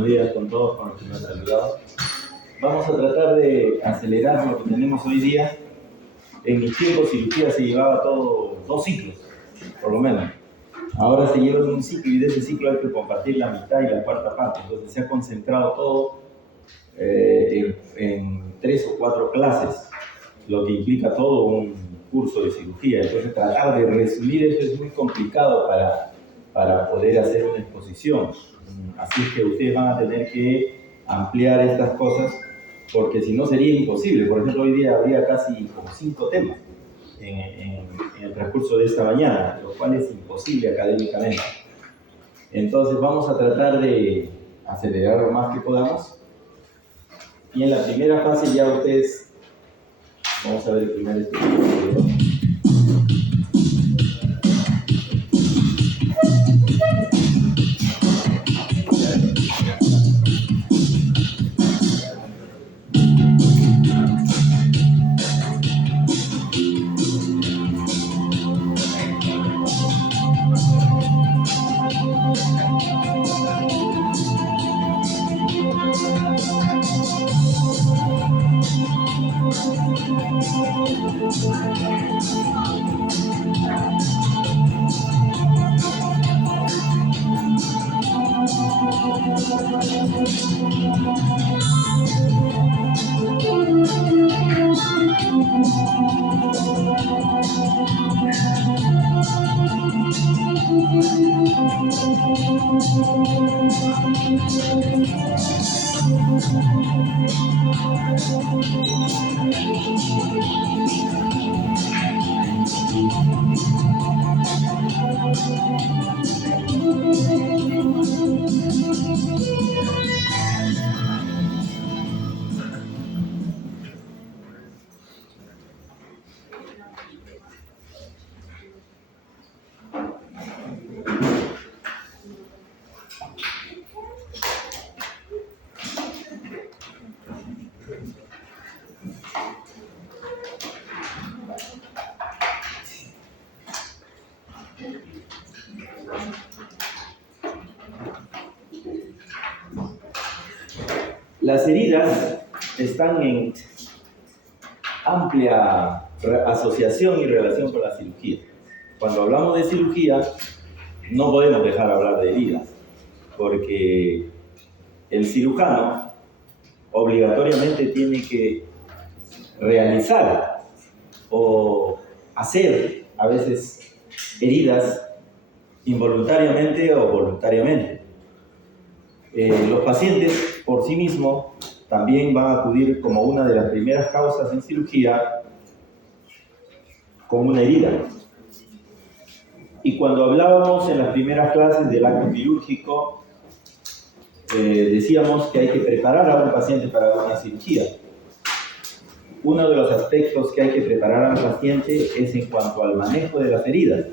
Buenos días con todos, con los que me han saludado. Vamos a tratar de acelerar lo que tenemos hoy día. En mis tiempos cirugía se llevaba todo 2 ciclos, por lo menos. Ahora se lleva un ciclo y de ese ciclo hay que compartir la mitad y la cuarta parte. Entonces se ha concentrado todo en 3 o 4 clases, lo que implica todo un curso de cirugía. Entonces tratar de resumir eso es muy complicado para poder hacer una exposición. Así es que ustedes van a tener que ampliar estas cosas, porque si no sería imposible. Por ejemplo, hoy día habría casi como 5 temas en el transcurso de esta mañana, lo cual es imposible académicamente. Entonces vamos a tratar de acelerar lo más que podamos. Y en la primera fase ya ustedes, vamos a ver el primer estudio. Las heridas están en amplia asociación y relación con la cirugía. Cuando hablamos de cirugía, no podemos dejar de hablar de heridas, porque el cirujano obligatoriamente tiene que realizar o hacer a veces heridas involuntariamente o voluntariamente. Los pacientes por sí mismos también van a acudir como una de las primeras causas en cirugía con una herida. Y cuando hablábamos en las primeras clases del acto quirúrgico, decíamos que hay que preparar a un paciente para una cirugía. Uno de los aspectos que hay que preparar al paciente es en cuanto al manejo de las heridas.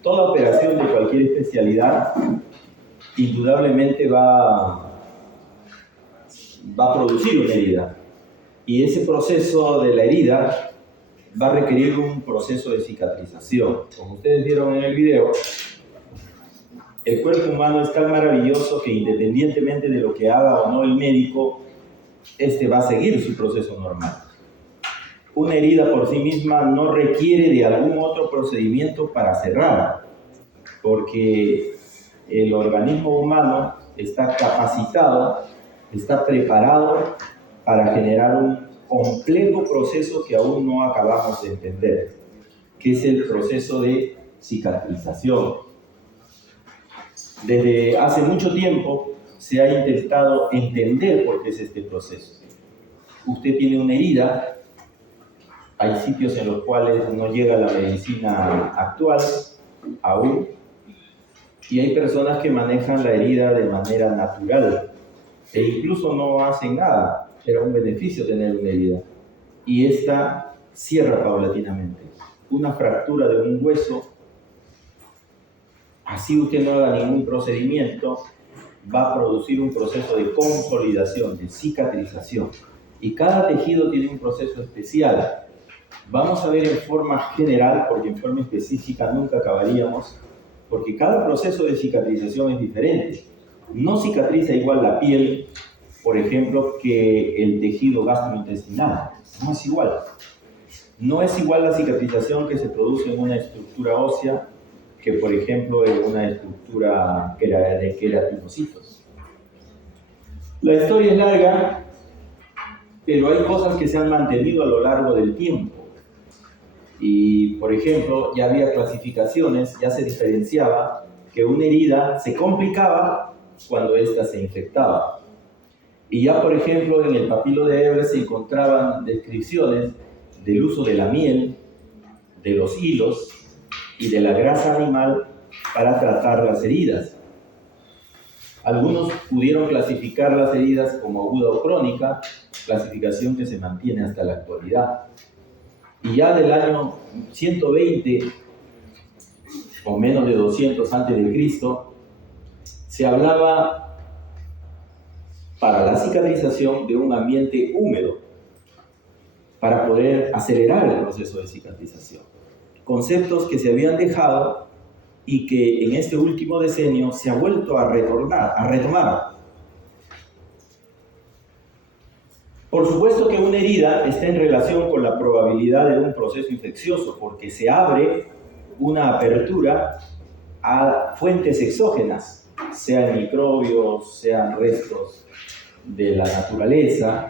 Toda operación de cualquier especialidad indudablemente va a producir una herida, y ese proceso de la herida va a requerir un proceso de cicatrización. Como ustedes vieron en el video, el cuerpo humano es tan maravilloso que independientemente de lo que haga o no el médico, este va a seguir su proceso normal. Una herida por sí misma no requiere de algún otro procedimiento para cerrar, porque el organismo humano está capacitado, está preparado para generar un complejo proceso que aún no acabamos de entender, que es el proceso de cicatrización. Desde hace mucho tiempo se ha intentado entender por qué es este proceso. Usted tiene una herida, hay sitios en los cuales no llega la medicina actual aún, y hay personas que manejan la herida de manera natural e incluso no hacen nada. Era un beneficio tener una herida. Y esta cierra paulatinamente. Una fractura de un hueso, así usted no haga ningún procedimiento, va a producir un proceso de consolidación, de cicatrización. Y cada tejido tiene un proceso especial. Vamos a ver en forma general, porque en forma específica nunca acabaríamos, porque cada proceso de cicatrización es diferente. No cicatriza igual la piel, por ejemplo, que el tejido gastrointestinal. No es igual. No es igual la cicatrización que se produce en una estructura ósea que, por ejemplo, en una estructura de queratinocitos. La historia es larga, pero hay cosas que se han mantenido a lo largo del tiempo. Y, por ejemplo, ya había clasificaciones, ya se diferenciaba que una herida se complicaba cuando ésta se infectaba. Y ya, por ejemplo, en el papilo de Ebre se encontraban descripciones del uso de la miel, de los hilos y de la grasa animal para tratar las heridas. Algunos pudieron clasificar las heridas como aguda o crónica, clasificación que se mantiene hasta la actualidad. Y ya del año 120 o menos de 200 a.C., se hablaba para la cicatrización de un ambiente húmedo para poder acelerar el proceso de cicatrización. Conceptos que se habían dejado y que en este último decenio se ha vuelto a retomar. Por supuesto que una herida está en relación con la probabilidad de un proceso infeccioso, porque se abre una apertura a fuentes exógenas, sean microbios, sean restos de la naturaleza,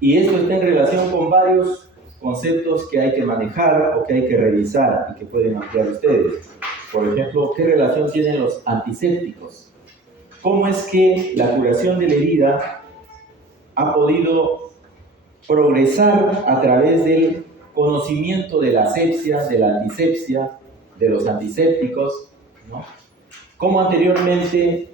y esto está en relación con varios conceptos que hay que manejar o que hay que revisar y que pueden ampliar ustedes. Por ejemplo, ¿qué relación tienen los antisépticos? ¿Cómo es que la curación de la herida ha podido progresar a través del conocimiento de la asepsia, de la antisepsia, de los antisépticos, ¿no? Como anteriormente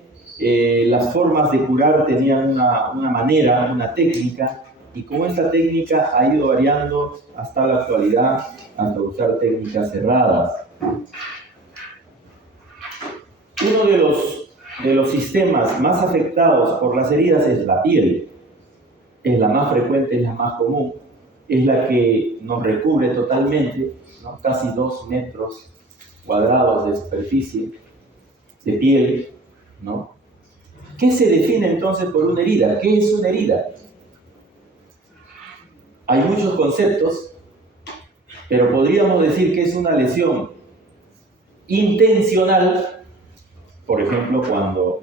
las formas de curar tenían una manera, una técnica, y cómo esta técnica ha ido variando hasta la actualidad, hasta usar técnicas cerradas. Uno de los sistemas más afectados por las heridas es la piel. Es la más frecuente, es la más común, es la que nos recubre totalmente, ¿no? Casi 2 metros cuadrados de superficie de piel, ¿no? ¿Qué se define entonces por una herida? ¿Qué es una herida? Hay muchos conceptos, pero podríamos decir que es una lesión intencional, por ejemplo, cuando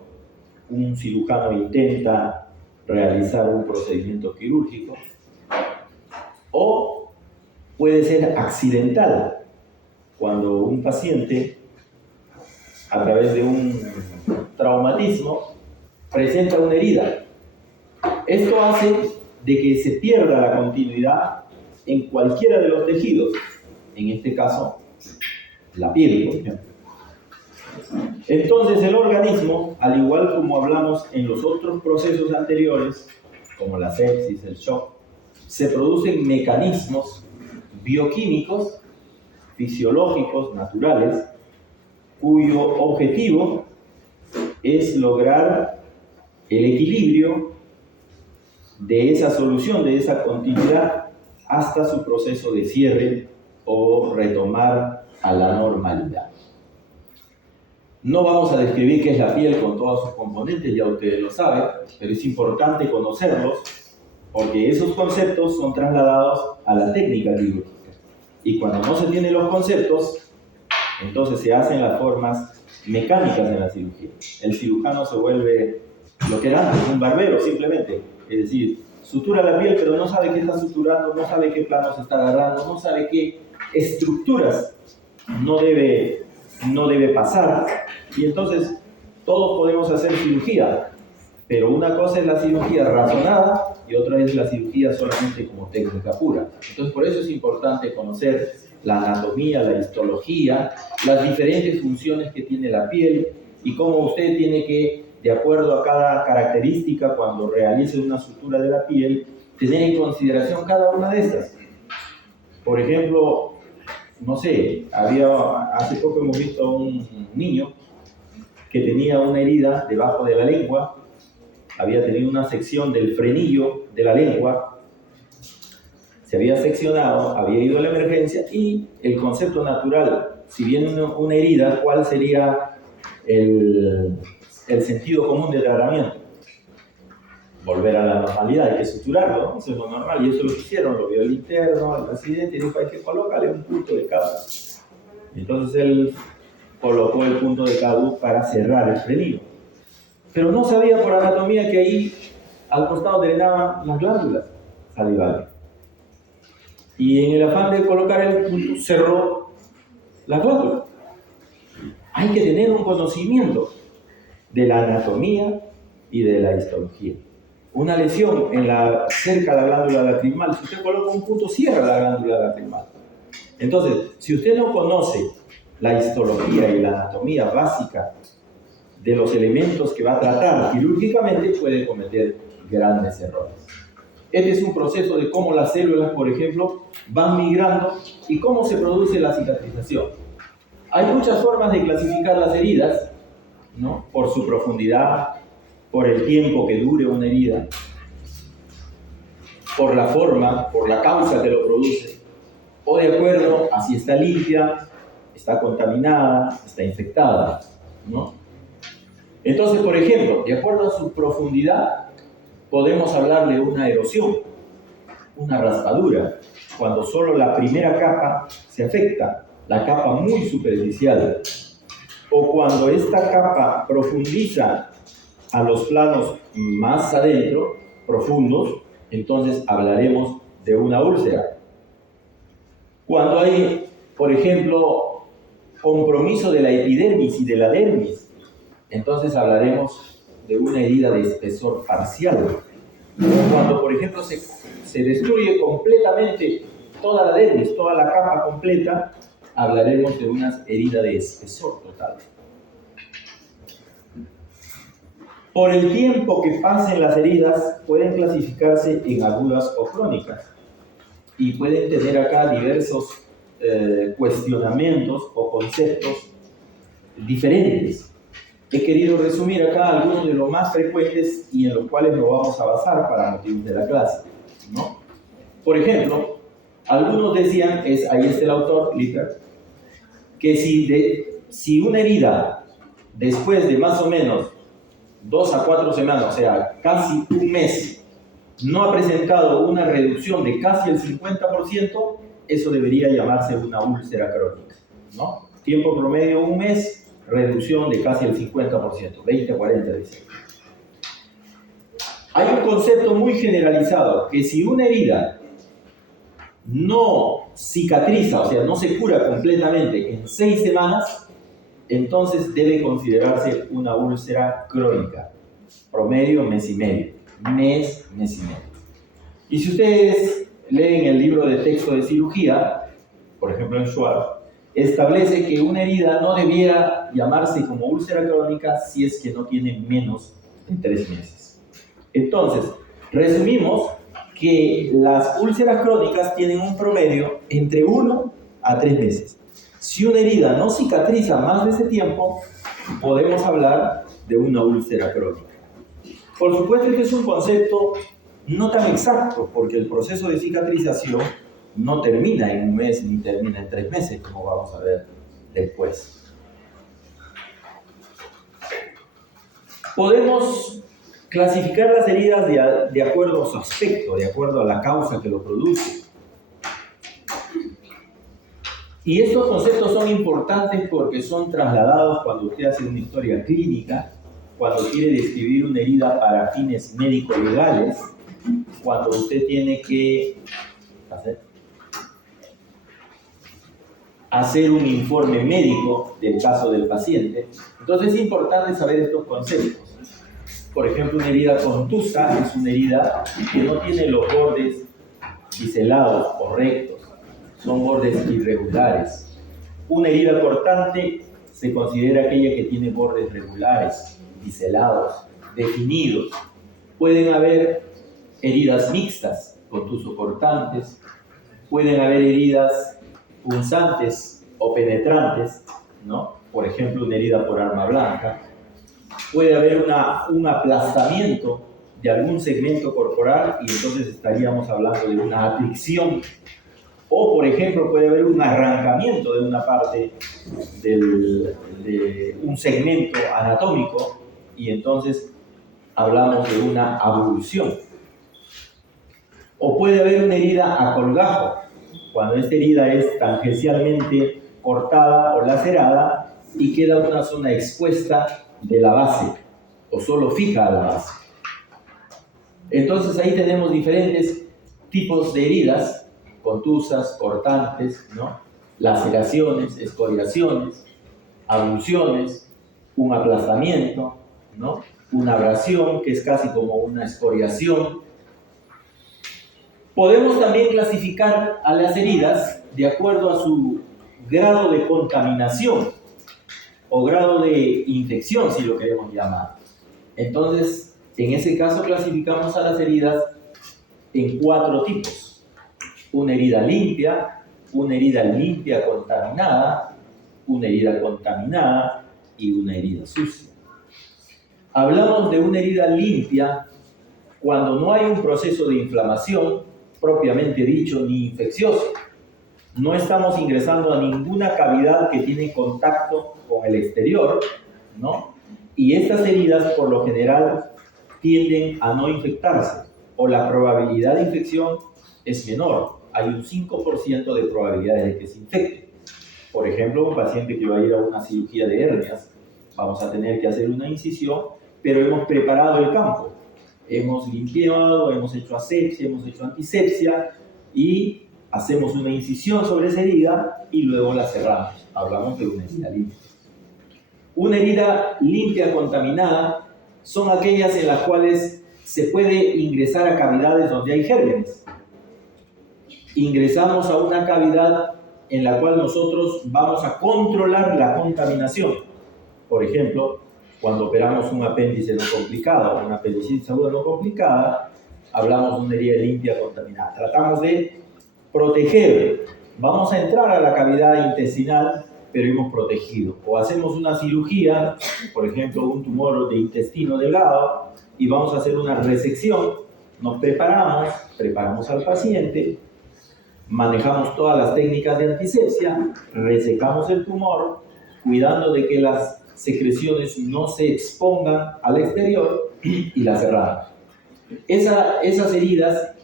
un cirujano intenta realizar un procedimiento quirúrgico, o puede ser accidental, cuando un paciente, a través de un traumatismo, presenta una herida. Esto hace de que se pierda la continuidad en cualquiera de los tejidos, en este caso, la piel, por ejemplo. Entonces el organismo, al igual como hablamos en los otros procesos anteriores, como la sepsis, el shock, se producen mecanismos bioquímicos, fisiológicos, naturales, cuyo objetivo es lograr el equilibrio de esa solución, de esa continuidad, hasta su proceso de cierre o retomar a la normalidad. No vamos a describir qué es la piel con todos sus componentes, ya ustedes lo saben, pero es importante conocerlos porque esos conceptos son trasladados a la técnica quirúrgica. Y cuando no se tienen los conceptos, entonces se hacen las formas mecánicas de la cirugía. El cirujano se vuelve lo que era antes, un barbero simplemente. Es decir, sutura la piel, pero no sabe qué está suturando, no sabe qué plano se está agarrando, no sabe qué estructuras no debe pasar. Y entonces todos podemos hacer cirugía, pero una cosa es la cirugía razonada y otra es la cirugía solamente como técnica pura. Entonces por eso es importante conocer la anatomía, la histología, las diferentes funciones que tiene la piel y cómo usted tiene que, de acuerdo a cada característica, cuando realice una sutura de la piel, tener en consideración cada una de estas. Por ejemplo, no sé, hace poco hemos visto a un niño que tenía una herida debajo de la lengua, había tenido una sección del frenillo de la lengua, se había seccionado, había ido a la emergencia y el concepto natural, si bien una herida, ¿cuál sería el sentido común de tratamiento. Volver a la normalidad, hay que suturarlo, ¿no? Eso es lo normal, y eso lo hicieron, lo vio el interno, el presidente, y dijo, hay que colocarle un punto de CADU. Entonces él colocó el punto de CADU para cerrar el frenillo. Pero no sabía por anatomía que ahí al costado drenaban las glándulas salivales. Y en el afán de colocar el punto, cerró la glándula. Hay que tener un conocimiento de la anatomía y de la histología. Una lesión cerca de la glándula lacrimal, si usted coloca un punto, cierra la glándula lacrimal. Entonces, si usted no conoce la histología y la anatomía básica de los elementos que va a tratar quirúrgicamente, puede cometer grandes errores. Este es un proceso de cómo las células, por ejemplo, van migrando y cómo se produce la cicatrización. Hay muchas formas de clasificar las heridas, ¿no? Por su profundidad, por el tiempo que dure una herida, por la forma, por la causa que lo produce, o de acuerdo a si está limpia, está contaminada, está infectada, ¿no? Entonces, por ejemplo, de acuerdo a su profundidad, podemos hablar de una erosión, una raspadura, cuando solo la primera capa se afecta, la capa muy superficial, o cuando esta capa profundiza a los planos más adentro, profundos, entonces hablaremos de una úlcera. Cuando hay, por ejemplo, compromiso de la epidermis y de la dermis, entonces hablaremos de una herida de espesor parcial. Cuando, por ejemplo, se destruye completamente toda la dermis, toda la capa completa, hablaremos de una herida de espesor total. Por el tiempo que pasen las heridas, pueden clasificarse en agudas o crónicas. Y pueden tener acá diversos cuestionamientos o conceptos diferentes. He querido resumir acá algunos de los más frecuentes y en los cuales nos vamos a basar para motivos de la clase, ¿no? Por ejemplo, algunos decían, ahí está el autor, Litter, que si una herida después de más o menos 2 a 4 semanas, o sea, casi un mes, no ha presentado una reducción de casi el 50%, eso debería llamarse una úlcera crónica, ¿no? Tiempo promedio un mes, reducción de casi el 50%, 20 a 40 dice. Hay un concepto muy generalizado, que si una herida no cicatriza, o sea, no se cura completamente en 6 semanas, entonces debe considerarse una úlcera crónica, promedio mes y medio, mes y medio. Y si ustedes leen el libro de texto de cirugía, por ejemplo en Schwartz, establece que una herida no debiera llamarse como úlcera crónica si es que no tiene menos de 3 meses. Entonces, resumimos que las úlceras crónicas tienen un promedio entre 1 a 3 meses. Si una herida no cicatriza más de ese tiempo, podemos hablar de una úlcera crónica. Por supuesto, este es un concepto no tan exacto, porque el proceso de cicatrización no termina en un mes ni termina en 3 meses, como vamos a ver después. Podemos clasificar las heridas de acuerdo a su aspecto, de acuerdo a la causa que lo produce. Y estos conceptos son importantes porque son trasladados cuando usted hace una historia clínica, cuando quiere describir una herida para fines médico-legales, cuando usted tiene que hacer un informe médico del caso del paciente. Entonces es importante saber estos conceptos. Por ejemplo, una herida contusa es una herida que no tiene los bordes biselados o rectos, son bordes irregulares. Una herida cortante se considera aquella que tiene bordes regulares, biselados, definidos. Pueden haber heridas mixtas, contuso-cortantes, pueden haber heridas punzantes o penetrantes, ¿no? Por ejemplo, una herida por arma blanca. Puede haber un aplastamiento de algún segmento corporal y entonces estaríamos hablando de una aflicción. O, por ejemplo, puede haber un arrancamiento de una parte de un segmento anatómico y entonces hablamos de una abulsión. O puede haber una herida a colgajo, cuando esta herida es tangencialmente cortada o lacerada y queda una zona expuesta de la base, o solo fija a la base. Entonces ahí tenemos diferentes tipos de heridas, contusas, cortantes, ¿no? Laceraciones, escoriaciones, abulsiones, un aplastamiento, ¿no? Una abrasión, que es casi como una escoriación. Podemos también clasificar a las heridas de acuerdo a su grado de contaminación o grado de infección, si lo queremos llamar. Entonces, en ese caso clasificamos a las heridas en 4 tipos. Una herida limpia contaminada, una herida contaminada y una herida sucia. Hablamos de una herida limpia cuando no hay un proceso de inflamación propiamente dicho ni infeccioso. No estamos ingresando a ninguna cavidad que tiene contacto con el exterior, ¿no? Y estas heridas por lo general tienden a no infectarse o la probabilidad de infección es menor. Hay un 5% de probabilidades de que se infecte. Por ejemplo, un paciente que va a ir a una cirugía de hernias, vamos a tener que hacer una incisión, pero hemos preparado el campo. Hemos limpiado, hemos hecho asepsia, hemos hecho antisepsia y hacemos una incisión sobre esa herida y luego la cerramos. Hablamos de una herida limpia. Una herida limpia contaminada son aquellas en las cuales se puede ingresar a cavidades donde hay gérmenes. Ingresamos a una cavidad en la cual nosotros vamos a controlar la contaminación. Por ejemplo, cuando operamos un apéndice no complicado, una apendicitis aguda no complicada, hablamos de una herida limpia contaminada. Tratamos de proteger. Vamos a entrar a la cavidad intestinal, pero hemos protegido. O hacemos una cirugía, por ejemplo, un tumor de intestino delgado, y vamos a hacer una resección. Nos preparamos al paciente, manejamos todas las técnicas de antisepsia, resecamos el tumor, cuidando de que las secreciones no se expongan al exterior y las cerramos. Esas heridas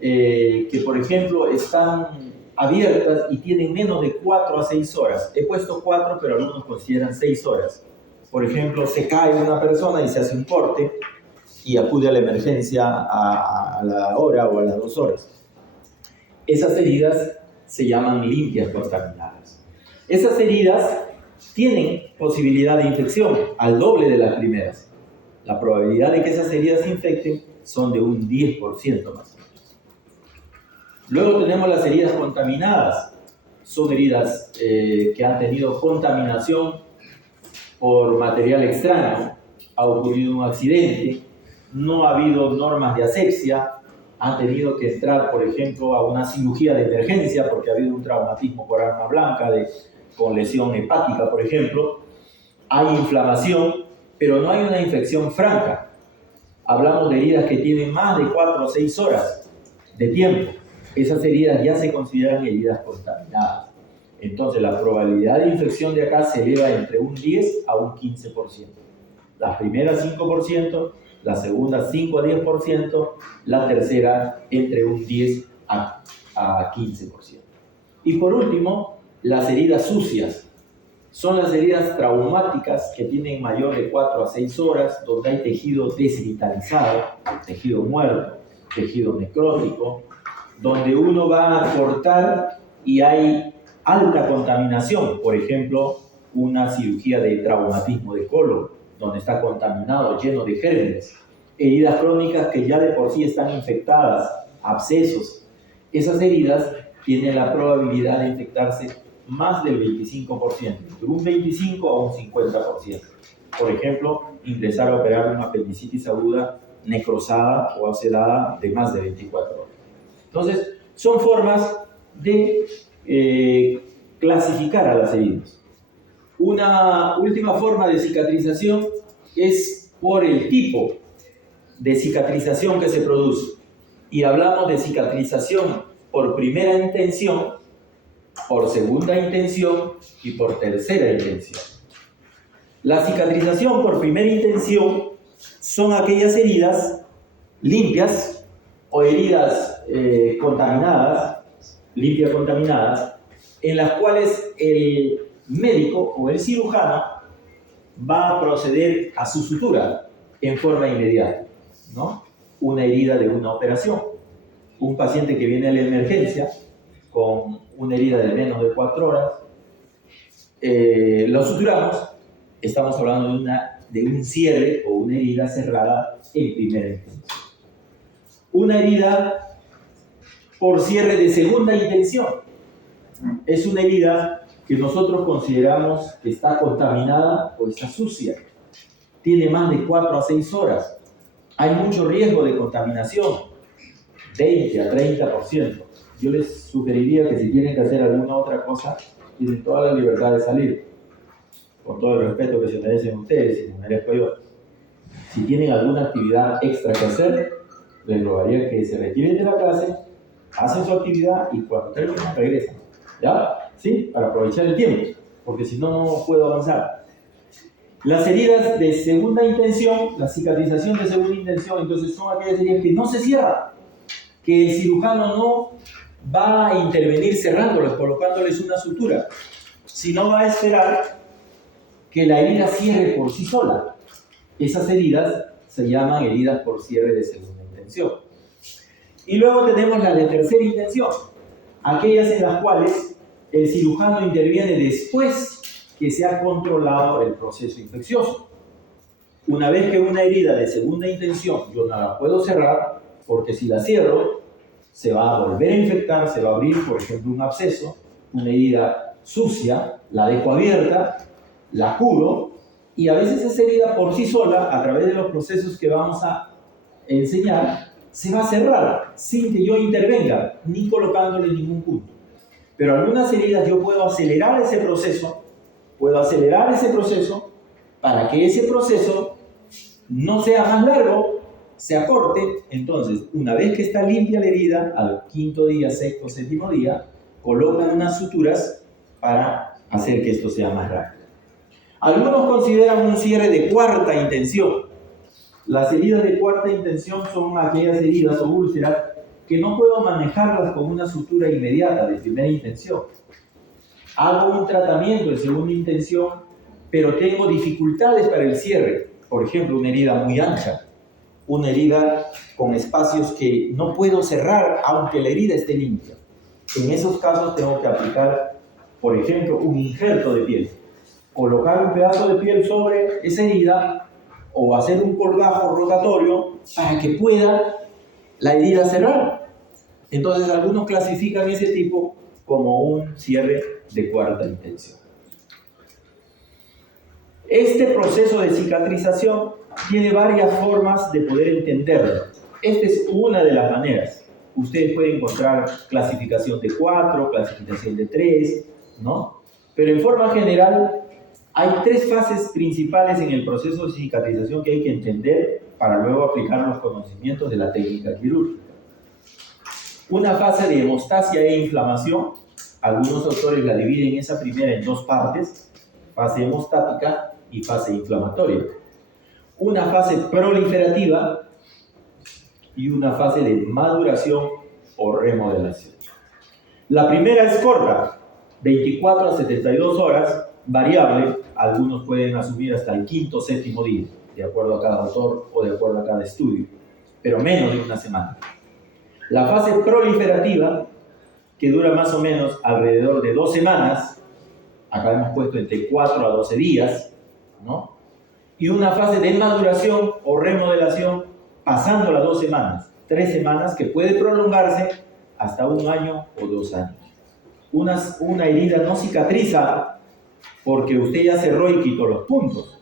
que, por ejemplo, están abiertas y tienen menos de 4 a 6 horas. He puesto 4, pero algunos consideran 6 horas. Por ejemplo, se cae una persona y se hace un corte y acude a la emergencia a la hora o a las 2 horas. Esas heridas se llaman limpias contaminadas. Esas heridas tienen posibilidad de infección al doble de las primeras. La probabilidad de que esas heridas se infecten son de un 10% más. Luego tenemos las heridas contaminadas. Son heridas que han tenido contaminación por material extraño. Ha ocurrido un accidente, no ha habido normas de asepsia, han tenido que entrar, por ejemplo, a una cirugía de emergencia porque ha habido un traumatismo por arma blanca con lesión hepática, por ejemplo. Hay inflamación, pero no hay una infección franca. Hablamos de heridas que tienen más de 4 o 6 horas de tiempo. Esas heridas ya se consideran heridas contaminadas. Entonces, la probabilidad de infección de acá se eleva entre un 10 a un 15%. Las primeras 5%, la segunda 5 a 10%, la tercera entre un 10 a 15%. Y por último, las heridas sucias. Son las heridas traumáticas que tienen mayor de 4 a 6 horas, donde hay tejido desvitalizado, tejido muerto, tejido necrótico, donde uno va a cortar y hay alta contaminación. Por ejemplo, una cirugía de traumatismo de colon, donde está contaminado, lleno de gérmenes. Heridas crónicas que ya de por sí están infectadas, abscesos. Esas heridas tienen la probabilidad de infectarse más del 25%, entre un 25 a un 50%. Por ejemplo, ingresar a operar una apendicitis aguda necrosada o abscedada de más de 24 horas. Entonces, son formas de clasificar a las heridas. Una última forma de cicatrización es por el tipo de cicatrización que se produce. Y hablamos de cicatrización por primera intención, por segunda intención y por tercera intención. La cicatrización por primera intención son aquellas heridas limpias o heridas contaminadas, en las cuales el médico o el cirujano va a proceder a su sutura en forma inmediata, ¿no? Una herida de una operación. Un paciente que viene a la emergencia con una herida de menos de 4 horas, lo suturamos. Estamos hablando de un cierre o una herida cerrada en primera intención. Una herida por cierre de segunda intención es una herida que nosotros consideramos que está contaminada o está sucia. Tiene más de 4 a 6 horas. Hay mucho riesgo de contaminación, 20 a 30%. Yo les sugeriría que si tienen que hacer alguna otra cosa, tienen toda la libertad de salir, con todo el respeto que se merecen ustedes y me merezco yo. Si tienen alguna actividad extra que hacer, les rogaría que se retiren de la clase, hacen su actividad y cuando terminen regresan. ¿Ya? ¿Sí? Para aprovechar el tiempo, porque si no, no puedo avanzar. Las heridas de segunda intención, la cicatrización de segunda intención, entonces son aquellas heridas que no se cierran, que el cirujano no va a intervenir cerrándolas, colocándoles una sutura, sino va a esperar que la herida cierre por sí sola. Esas heridas se llaman heridas por cierre de segunda intención. Y luego tenemos las de tercera intención, aquellas en las cuales el cirujano interviene después que se ha controlado el proceso infeccioso. Una vez que una herida de segunda intención yo no la puedo cerrar, porque si la cierro, se va a volver a infectar, se va a abrir, por ejemplo, un absceso, una herida sucia, la dejo abierta, la curo, y a veces esa herida por sí sola, a través de los procesos que vamos a enseñar, se va a cerrar sin que yo intervenga, ni colocándole ningún punto. Pero algunas heridas yo puedo acelerar ese proceso para que ese proceso no sea más largo, se acorte. Entonces, una vez que está limpia la herida, al 5.º día, 6.º, 7.º día, colocan unas suturas para hacer que esto sea más rápido. Algunos consideran un cierre de cuarta intención. Las heridas de cuarta intención son aquellas heridas o úlceras que no puedo manejarlas con una sutura inmediata de primera intención. Hago un tratamiento de segunda intención, pero tengo dificultades para el cierre. Por ejemplo, una herida muy ancha, una herida con espacios que no puedo cerrar aunque la herida esté limpia. En esos casos tengo que aplicar, por ejemplo, un injerto de piel. Colocar un pedazo de piel sobre esa herida o hacer un colgajo rotatorio para que pueda la herida cerrar. Entonces algunos clasifican ese tipo como un cierre de cuarta intención. Este proceso de cicatrización tiene varias formas de poder entenderlo. Esta es una de las maneras. Ustedes pueden encontrar clasificación de 4, clasificación de 3, ¿no? Pero en forma general hay 3 fases principales en el proceso de cicatrización que hay que entender para luego aplicar los conocimientos de la técnica quirúrgica. Una fase de hemostasia e inflamación. Algunos autores la dividen esa primera en 2 partes, fase hemostática y fase inflamatoria. Una fase proliferativa y una fase de maduración o remodelación. La primera es corta, 24 a 72 horas, variable, algunos pueden asumir hasta el 5.º, 7.º día, de acuerdo a cada autor o de acuerdo a cada estudio, pero menos de una semana. La fase proliferativa, que dura más o menos alrededor de 2 semanas, acá hemos puesto entre 4 a 12 días, ¿no? Y una fase de maduración o remodelación pasando las 2 semanas, 3 semanas, que puede prolongarse hasta 1 año o 2 años. Una herida no cicatriza porque usted ya cerró y quitó los puntos.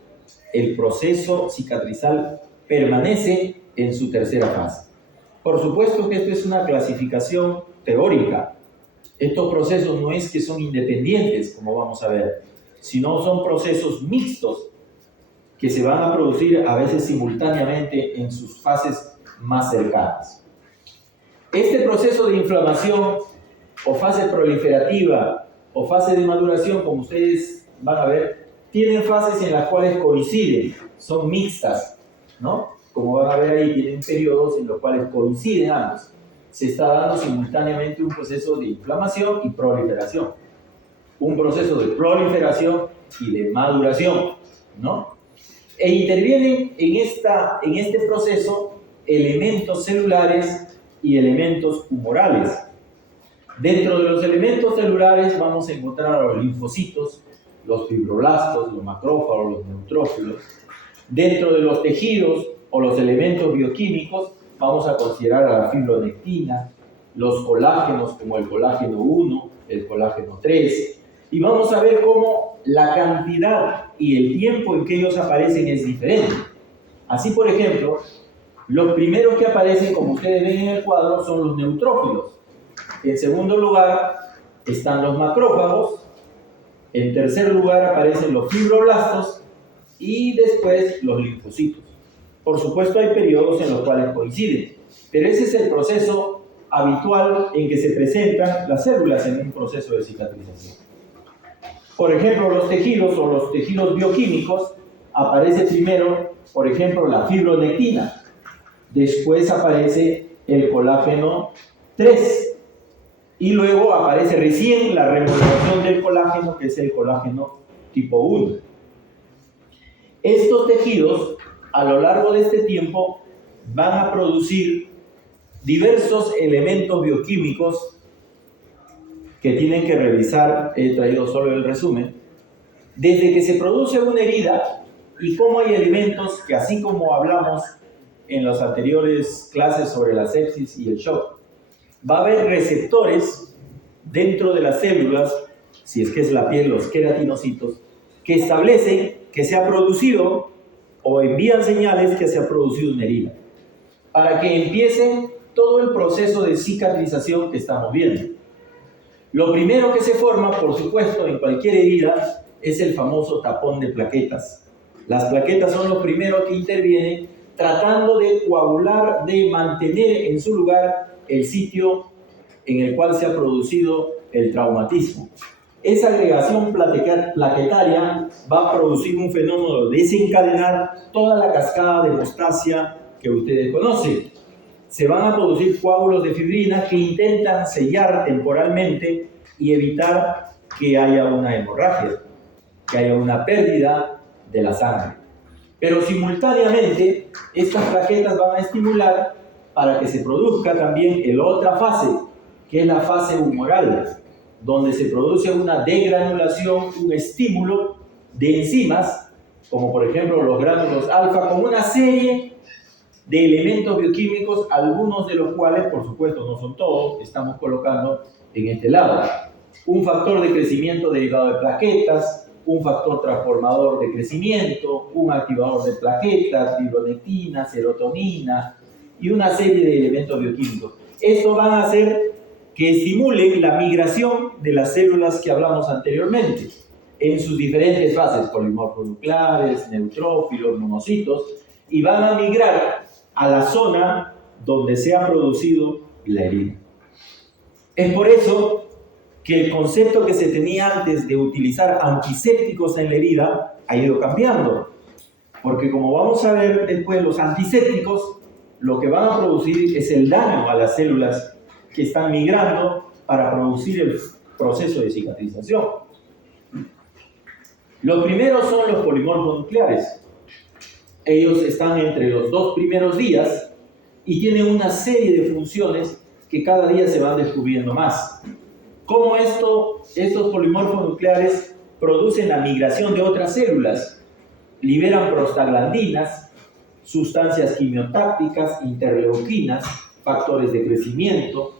El proceso cicatrizal permanece en su tercera fase. Por supuesto que esto es una clasificación teórica. Estos procesos no es que son independientes, como vamos a ver, sino son procesos mixtos que se van a producir a veces simultáneamente en sus fases más cercanas. Este proceso de inflamación o fase proliferativa o fase de maduración, como ustedes van a ver, tienen fases en las cuales coinciden, son mixtas, ¿no? Como van a ver ahí, tienen periodos en los cuales coinciden ambos. Se está dando simultáneamente un proceso de inflamación y proliferación. Un proceso de proliferación y de maduración, ¿no? E intervienen en este proceso elementos celulares y elementos humorales. Dentro de los elementos celulares vamos a encontrar a los linfocitos, los fibroblastos, los macrófagos, los neutrófilos. Dentro de los tejidos o los elementos bioquímicos vamos a considerar a la fibronectina, los colágenos como el colágeno 1, el colágeno 3, y vamos a ver cómo la cantidad y el tiempo en que ellos aparecen es diferente. Así, por ejemplo, los primeros que aparecen, como ustedes ven en el cuadro, son los neutrófilos. En segundo lugar están los macrófagos. En tercer lugar aparecen los fibroblastos y después los linfocitos. Por supuesto, hay periodos en los cuales coinciden, pero ese es el proceso habitual en que se presentan las células en un proceso de cicatrización. Por ejemplo, los tejidos o los tejidos bioquímicos, aparece primero, por ejemplo, la fibronectina. Después aparece el colágeno 3. Y luego aparece recién la remodelación del colágeno, que es el colágeno tipo 1. Estos tejidos, a lo largo de este tiempo, van a producir diversos elementos bioquímicos que tienen que revisar. He traído solo el resumen. Desde que se produce una herida y cómo hay elementos que, así como hablamos en las anteriores clases sobre la sepsis y el shock, va a haber receptores dentro de las células, si es que es la piel, los queratinocitos, que establecen que se ha producido o envían señales que se ha producido una herida, para que empiece todo el proceso de cicatrización que estamos viendo. Lo primero que se forma, por supuesto, en cualquier herida, es el famoso tapón de plaquetas. Las plaquetas son los primeros que intervienen tratando de coagular, de mantener en su lugar el sitio en el cual se ha producido el traumatismo. Esa agregación plaquetaria va a producir un fenómeno de desencadenar toda la cascada de hemostasia que ustedes conocen. Se van a producir coágulos de fibrina que intentan sellar temporalmente y evitar que haya una hemorragia, que haya una pérdida de la sangre. Pero simultáneamente, estas plaquetas van a estimular para que se produzca también la otra fase, que es la fase humoral, donde se produce una degranulación, un estímulo de enzimas, como por ejemplo los gránulos alfa, con una serie de elementos bioquímicos, algunos de los cuales, por supuesto, no son todos, estamos colocando en este lado. Un factor de crecimiento derivado de plaquetas, un factor transformador de crecimiento, un activador de plaquetas, fibronectina, serotonina y una serie de elementos bioquímicos. Estos van a hacer que estimulen la migración de las células que hablamos anteriormente en sus diferentes fases, polimorfonucleares, neutrófilos, monocitos, y van a migrar a la zona donde se ha producido la herida. Es por eso que el concepto que se tenía antes de utilizar antisépticos en la herida ha ido cambiando, porque como vamos a ver después, los antisépticos lo que van a producir es el daño a las células que están migrando para producir el proceso de cicatrización. Los primeros son los polimorfonucleares. Ellos están entre los 2 primeros días y tienen una serie de funciones que cada día se van descubriendo más. Cómo estos polimorfonucleares producen la migración de otras células, liberan prostaglandinas, sustancias quimiotácticas, interleuquinas, factores de crecimiento,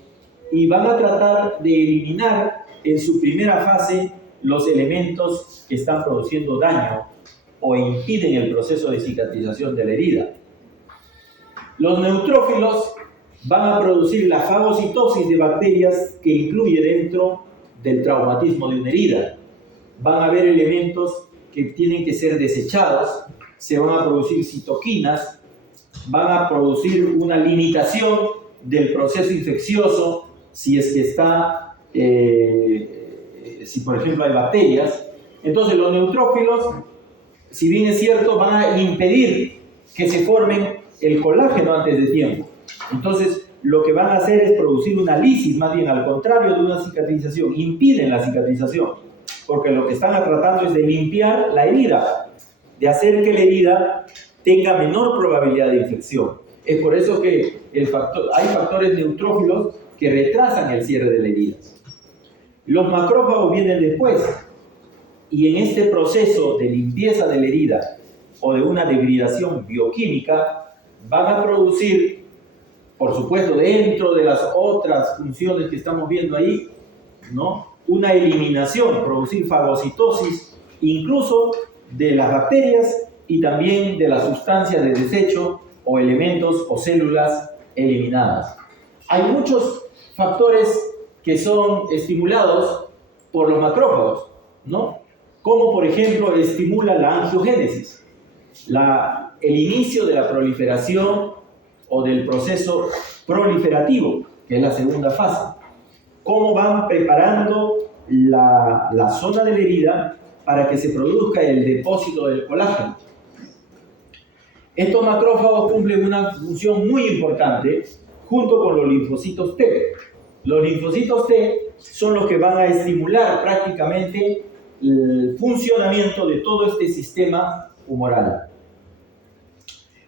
y van a tratar de eliminar en su primera fase los elementos que están produciendo daño o impiden el proceso de cicatrización de la herida. Los neutrófilos van a producir la fagocitosis de bacterias que incluye dentro del traumatismo de una herida. Van a haber elementos que tienen que ser desechados, se van a producir citoquinas, van a producir una limitación del proceso infeccioso si es que está, si por ejemplo hay bacterias, Entonces los neutrófilos, si bien es cierto, van a impedir que se formen el colágeno antes de tiempo. Entonces lo que van a hacer es producir una lisis, más bien al contrario de una cicatrización, impiden la cicatrización, porque lo que están tratando es de limpiar la herida, de hacer que la herida tenga menor probabilidad de infección. Es por eso que hay factores neutrófilos que retrasan el cierre de la herida. Los macrófagos vienen después, y en este proceso de limpieza de la herida o de una debridación bioquímica van a producir, por supuesto, dentro de las otras funciones que estamos viendo ahí, ¿no?, una eliminación, producir fagocitosis, incluso de las bacterias y también de las sustancias de desecho o elementos o células eliminadas. Hay muchos factores que son estimulados por los macrófagos, ¿no? Como por ejemplo estimula la angiogénesis, el inicio de la proliferación o del proceso proliferativo, que es la segunda fase. Cómo van preparando la zona de la herida para que se produzca el depósito del colágeno. Estos macrófagos cumplen una función muy importante junto con los linfocitos T. Los linfocitos T son los que van a estimular prácticamente el funcionamiento de todo este sistema humoral.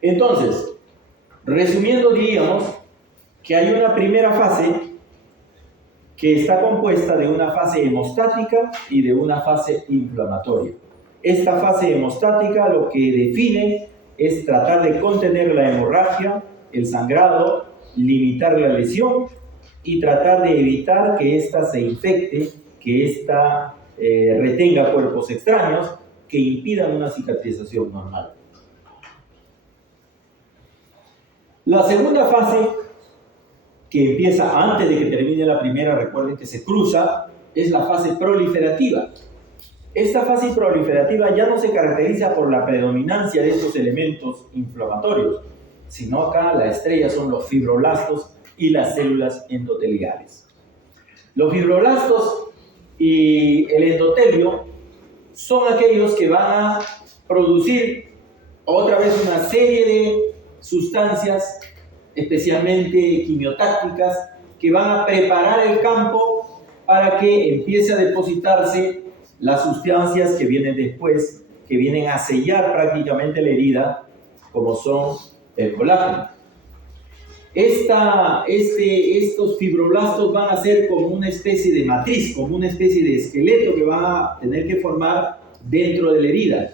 Entonces, resumiendo, diríamos que hay una primera fase que está compuesta de una fase hemostática y de una fase inflamatoria. Esta fase hemostática lo que define es tratar de contener la hemorragia, el sangrado, limitar la lesión y tratar de evitar que ésta se infecte, que ésta retenga cuerpos extraños que impidan una cicatrización normal. La segunda fase, que empieza antes de que termine la primera, recuerden que se cruza, es la fase proliferativa. Esta fase proliferativa ya no se caracteriza por la predominancia de estos elementos inflamatorios, sino acá la estrella son los fibroblastos y las células endoteliales. Los fibroblastos y el endotelio son aquellos que van a producir otra vez una serie de sustancias, especialmente quimiotácticas, que van a preparar el campo para que empiece a depositarse las sustancias que vienen después, que vienen a sellar prácticamente la herida, como son el colágeno. Estos fibroblastos van a ser como una especie de matriz, como una especie de esqueleto que van a tener que formar dentro de la herida.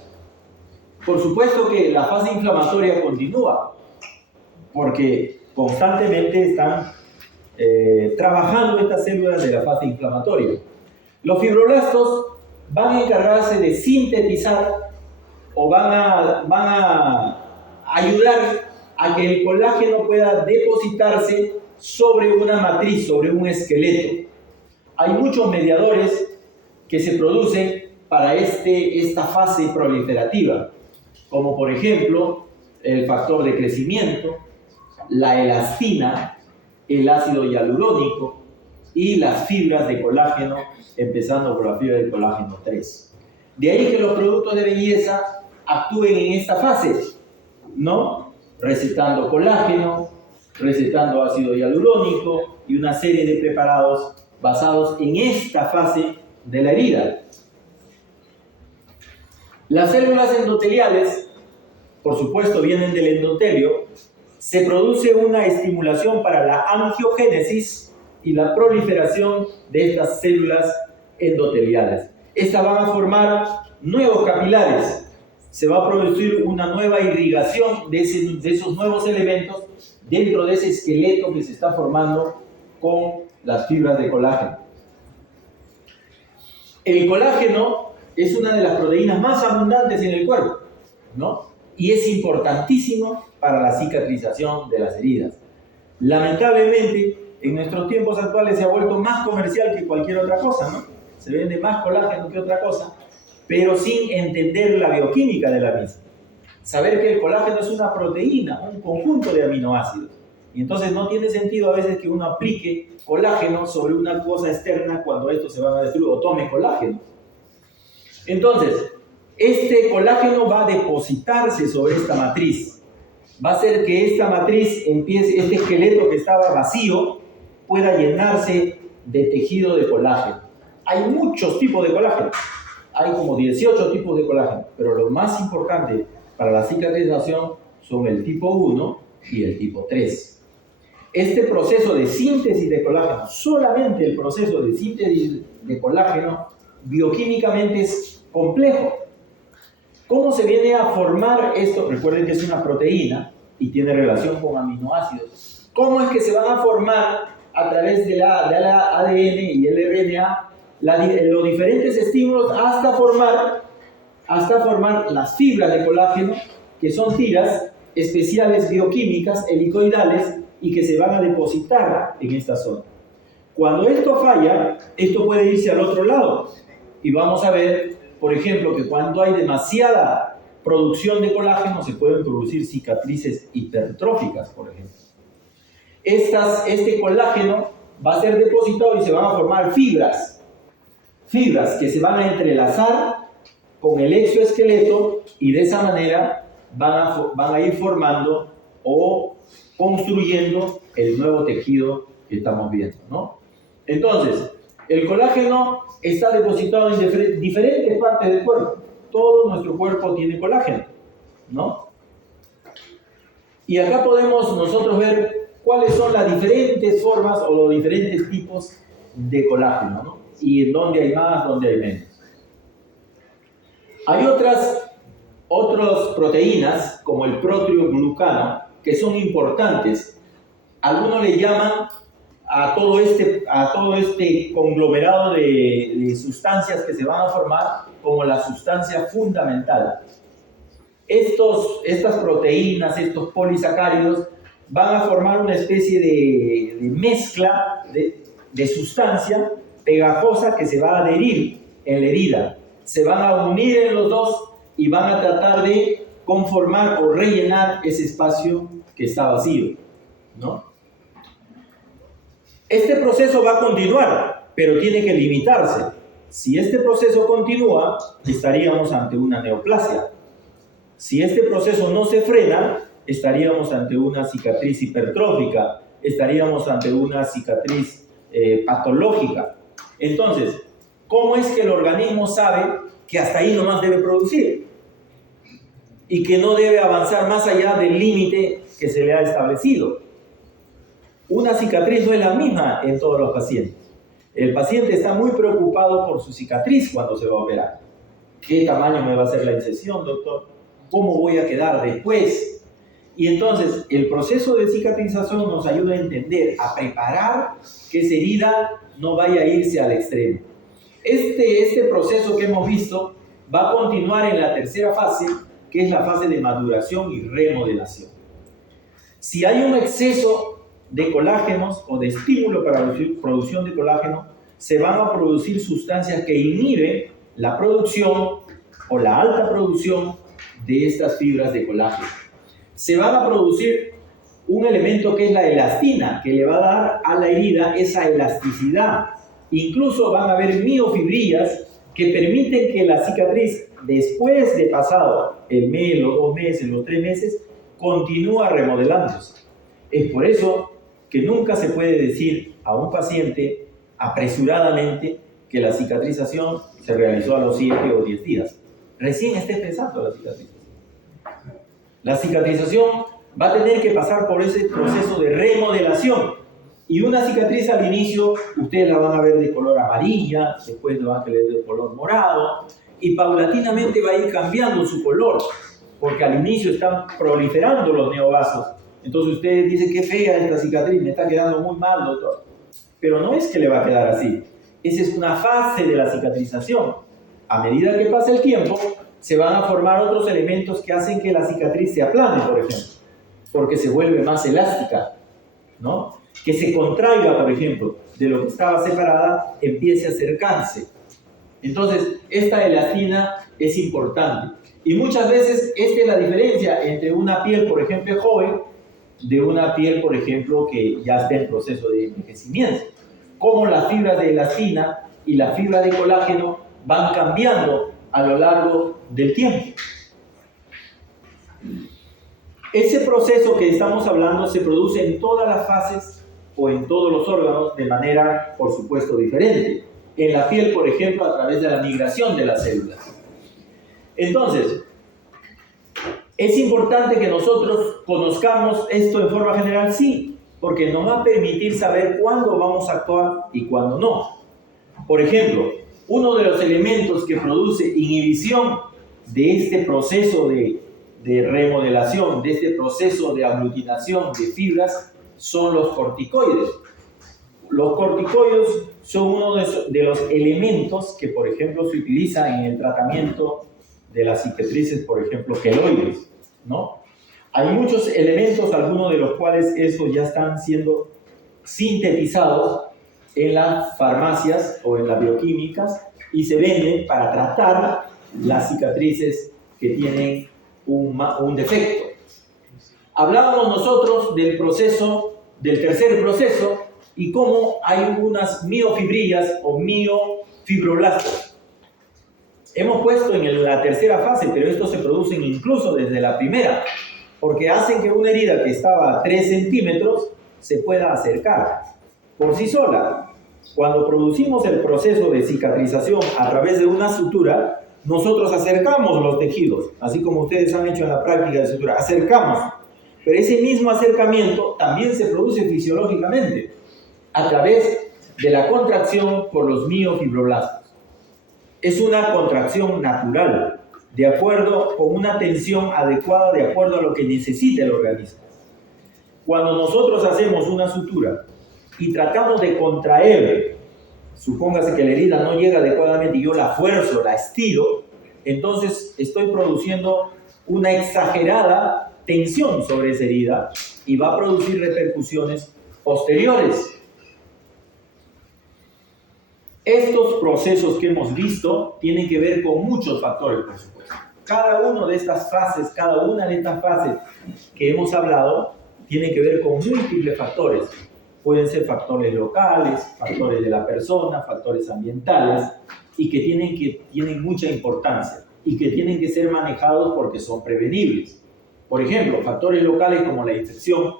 Por supuesto que la fase inflamatoria continúa, porque constantemente están trabajando estas células de la fase inflamatoria. Los fibroblastos van a encargarse de sintetizar o van a ayudar a que el colágeno pueda depositarse sobre una matriz, sobre un esqueleto. Hay muchos mediadores que se producen para esta fase proliferativa, como por ejemplo el factor de crecimiento, la elastina, el ácido hialurónico y las fibras de colágeno, empezando por la fibra de colágeno 3. De ahí que los productos de belleza actúen en esta fase, ¿no? Recetando colágeno, recetando ácido hialurónico y una serie de preparados basados en esta fase de la herida. Las células endoteliales, por supuesto, vienen del endotelio. Se produce una estimulación para la angiogénesis y la proliferación de estas células endoteliales. Estas van a formar nuevos capilares. Se va a producir una nueva irrigación de esos nuevos elementos dentro de ese esqueleto que se está formando con las fibras de colágeno. El colágeno es una de las proteínas más abundantes en el cuerpo, ¿no? Y es importantísimo para la cicatrización de las heridas. Lamentablemente, en nuestros tiempos actuales se ha vuelto más comercial que cualquier otra cosa, ¿no? Se vende más colágeno que otra cosa, pero sin entender la bioquímica de la misma. Saber que el colágeno es una proteína, un conjunto de aminoácidos. Y entonces no tiene sentido a veces que uno aplique colágeno sobre una cosa externa cuando estos se van a destruir o tome colágeno. Entonces, este colágeno va a depositarse sobre esta matriz. Va a hacer que esta matriz empiece, este esqueleto que estaba vacío, pueda llenarse de tejido de colágeno. Hay muchos tipos de colágeno. Hay como 18 tipos de colágeno, pero lo más importante para la cicatrización son el tipo 1 y el tipo 3. Este proceso de síntesis de colágeno, solamente el proceso de síntesis de colágeno, bioquímicamente es complejo. ¿Cómo se viene a formar esto? Recuerden que es una proteína y tiene relación con aminoácidos. ¿Cómo es que se van a formar a través del ADN y el RNA los diferentes estímulos hasta formar las fibras de colágeno, que son tiras especiales bioquímicas helicoidales y que se van a depositar en esta zona? Cuando esto falla, esto puede irse al otro lado y vamos a ver, por ejemplo, que cuando hay demasiada producción de colágeno se pueden producir cicatrices hipertróficas, por ejemplo. Este colágeno va a ser depositado y se van a formar fibras que se van a entrelazar con el exoesqueleto y de esa manera van a ir formando o construyendo el nuevo tejido que estamos viendo, ¿no? Entonces, el colágeno está depositado en diferentes partes del cuerpo. Todo nuestro cuerpo tiene colágeno, ¿no? Y acá podemos nosotros ver cuáles son las diferentes formas o los diferentes tipos de colágeno, ¿no? Y en dónde hay más, dónde hay menos. Hay otras proteínas, como el proteoglucano, que son importantes. Algunos le llaman a todo este conglomerado de sustancias que se van a formar como la sustancia fundamental. Estas proteínas, estos polisacáridos, van a formar una especie de mezcla de sustancia pegajosa que se va a adherir en la herida. Se van a unir en los dos y van a tratar de conformar o rellenar ese espacio que está vacío, ¿no? Este proceso va a continuar, pero tiene que limitarse. Si este proceso continúa, estaríamos ante una neoplasia. Si este proceso no se frena, estaríamos ante una cicatriz hipertrófica, estaríamos ante una cicatriz patológica. Entonces, ¿cómo es que el organismo sabe que hasta ahí nomás debe producir y que no debe avanzar más allá del límite que se le ha establecido? Una cicatriz no es la misma en todos los pacientes. El paciente está muy preocupado por su cicatriz cuando se va a operar. ¿Qué tamaño me va a hacer la incisión, doctor? ¿Cómo voy a quedar después? Y entonces el proceso de cicatrización nos ayuda a entender, a preparar que esa herida no vaya a irse al extremo. Este proceso que hemos visto va a continuar en la tercera fase, que es la fase de maduración y remodelación. Si hay un exceso de colágenos o de estímulo para la producción de colágeno, se van a producir sustancias que inhiben la producción o la alta producción de estas fibras de colágeno. Se va a producir un elemento que es la elastina, que le va a dar a la herida esa elasticidad. Incluso van a haber miofibrillas que permiten que la cicatriz, después de pasado el mes, los 2 meses, los 3 meses, continúa remodelándose. Es por eso que nunca se puede decir a un paciente apresuradamente que la cicatrización se realizó a los 7 o 10 días. Recién esté empezando la cicatrización. La cicatrización va a tener que pasar por ese proceso de remodelación. Y una cicatriz al inicio, ustedes la van a ver de color amarilla, después la van a ver de color morado, y paulatinamente va a ir cambiando su color, porque al inicio están proliferando los neovasos. Entonces ustedes dicen, qué fea esta cicatriz, me está quedando muy mal, doctor. Pero no es que le va a quedar así. Esa es una fase de la cicatrización. A medida que pasa el tiempo, se van a formar otros elementos que hacen que la cicatriz se aplane, por ejemplo, porque se vuelve más elástica, ¿no? Que se contraiga, por ejemplo, de lo que estaba separada, empiece a acercarse. Entonces, esta elastina es importante. Y muchas veces esta es la diferencia entre una piel, por ejemplo, joven, de una piel, por ejemplo, que ya está en proceso de envejecimiento. Cómo las fibras de elastina y la fibra de colágeno van cambiando a lo largo del tiempo. Ese proceso que estamos hablando se produce en todas las fases o en todos los órganos de manera, por supuesto, diferente. En la piel, por ejemplo, a través de la migración de las células. Entonces, ¿es importante que nosotros conozcamos esto en forma general? Sí, porque nos va a permitir saber cuándo vamos a actuar y cuándo no. Por ejemplo, uno de los elementos que produce inhibición de este proceso de remodelación, de este proceso de aglutinación de fibras, son los corticoides. Los corticoides son uno de los elementos que, por ejemplo, se utiliza en el tratamiento de las cicatrices, por ejemplo, queloides, ¿no? Hay muchos elementos, algunos de los cuales estos ya están siendo sintetizados en las farmacias o en las bioquímicas y se venden para tratar las cicatrices que tienen un defecto. Hablábamos nosotros del tercer proceso y cómo hay unas miofibrillas o miofibroblastos. Hemos puesto en la tercera fase, pero estos se producen incluso desde la primera, porque hacen que una herida que estaba a 3 centímetros se pueda acercar por sí sola. Cuando producimos el proceso de cicatrización a través de una sutura, nosotros acercamos los tejidos, así como ustedes han hecho en la práctica de sutura, acercamos. Pero ese mismo acercamiento también se produce fisiológicamente a través de la contracción por los miofibroblastos. Es una contracción natural, de acuerdo con una tensión adecuada, de acuerdo a lo que necesita el organismo. Cuando nosotros hacemos una sutura y tratamos de contraer, supóngase que la herida no llega adecuadamente y yo la fuerzo, la estiro, entonces estoy produciendo una exagerada tensión sobre esa herida y va a producir repercusiones posteriores. Estos procesos que hemos visto tienen que ver con muchos factores, por supuesto. Cada una de estas fases que hemos hablado tiene que ver con múltiples factores. Pueden ser factores locales, factores de la persona, factores ambientales, y que tienen mucha importancia y que tienen que ser manejados porque son prevenibles. Por ejemplo, factores locales como la infección,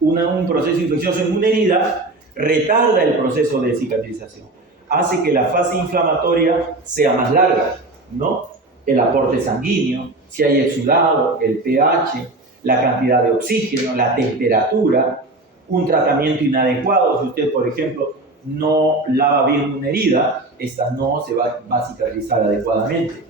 un proceso infeccioso en una herida retarda el proceso de cicatrización, hace que la fase inflamatoria sea más larga, ¿no? El aporte sanguíneo, si hay exudado, el pH, la cantidad de oxígeno, la temperatura, un tratamiento inadecuado. Si usted, por ejemplo, no lava bien una herida, esta no se va a cicatrizar adecuadamente.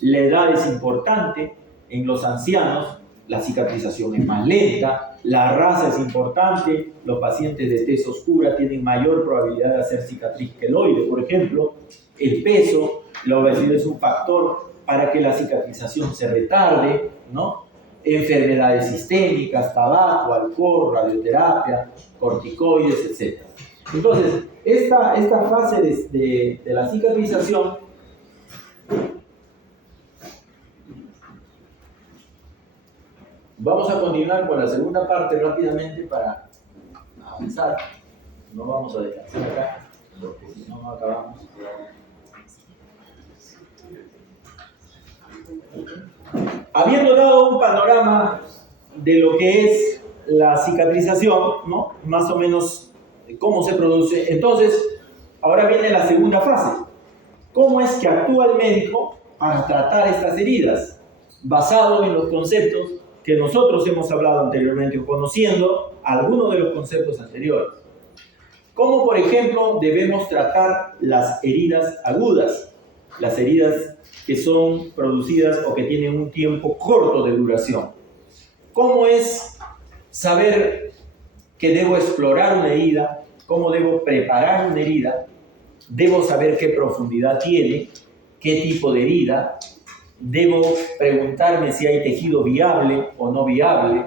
La edad es importante. En los ancianos, la cicatrización es más lenta. La raza es importante. Los pacientes de tez oscura tienen mayor probabilidad de hacer cicatriz queloide, por ejemplo. El peso, la obesidad es un factor para que la cicatrización se retarde, ¿no? Enfermedades sistémicas, tabaco, alcohol, radioterapia, corticoides, etc. Entonces, esta fase de la cicatrización vamos a continuar con la segunda parte rápidamente para avanzar. No vamos a descansar acá, porque si no, no acabamos. Habiendo dado un panorama de lo que es la cicatrización, ¿no? Más o menos cómo se produce, entonces, ahora viene la segunda fase. ¿Cómo es que actúa el médico para tratar estas heridas? Basado en los conceptos que nosotros hemos hablado anteriormente, o conociendo algunos de los conceptos anteriores. ¿Cómo, por ejemplo, debemos tratar las heridas agudas? Las heridas que son producidas o que tienen un tiempo corto de duración. ¿Cómo es saber que debo explorar una herida? ¿Cómo debo preparar una herida? Debo saber qué profundidad tiene, qué tipo de herida. Debo preguntarme si hay tejido viable o no viable.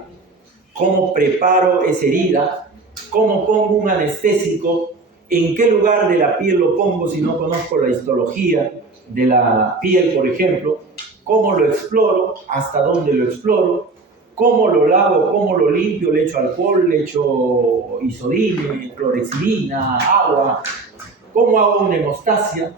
¿Cómo preparo esa herida? ¿Cómo pongo un anestésico? ¿En qué lugar de la piel lo pongo si no conozco la histología de la piel, por ejemplo? ¿Cómo lo exploro? ¿Hasta dónde lo exploro? ¿Cómo lo lavo? ¿Cómo lo limpio? ¿Le echo alcohol? ¿Le echo isodine, clorexidina, agua? ¿Cómo hago una hemostasia?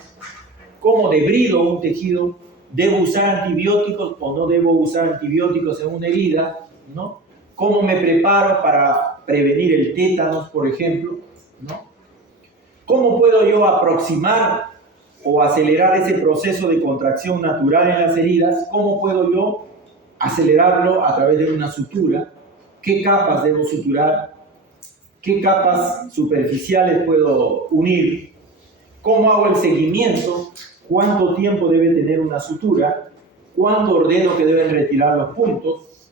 ¿Cómo debrido un tejido? ¿Debo usar antibióticos o no debo usar antibióticos en una herida? ¿No? ¿Cómo me preparo para prevenir el tétanos, por ejemplo? ¿No? ¿Cómo puedo yo aproximar o acelerar ese proceso de contracción natural en las heridas? ¿Cómo puedo yo acelerarlo a través de una sutura? ¿Qué capas debo suturar? ¿Qué capas superficiales puedo unir? ¿Cómo hago el seguimiento? ¿Cuánto tiempo debe tener una sutura? ¿Cuándo ordeno que deben retirar los puntos?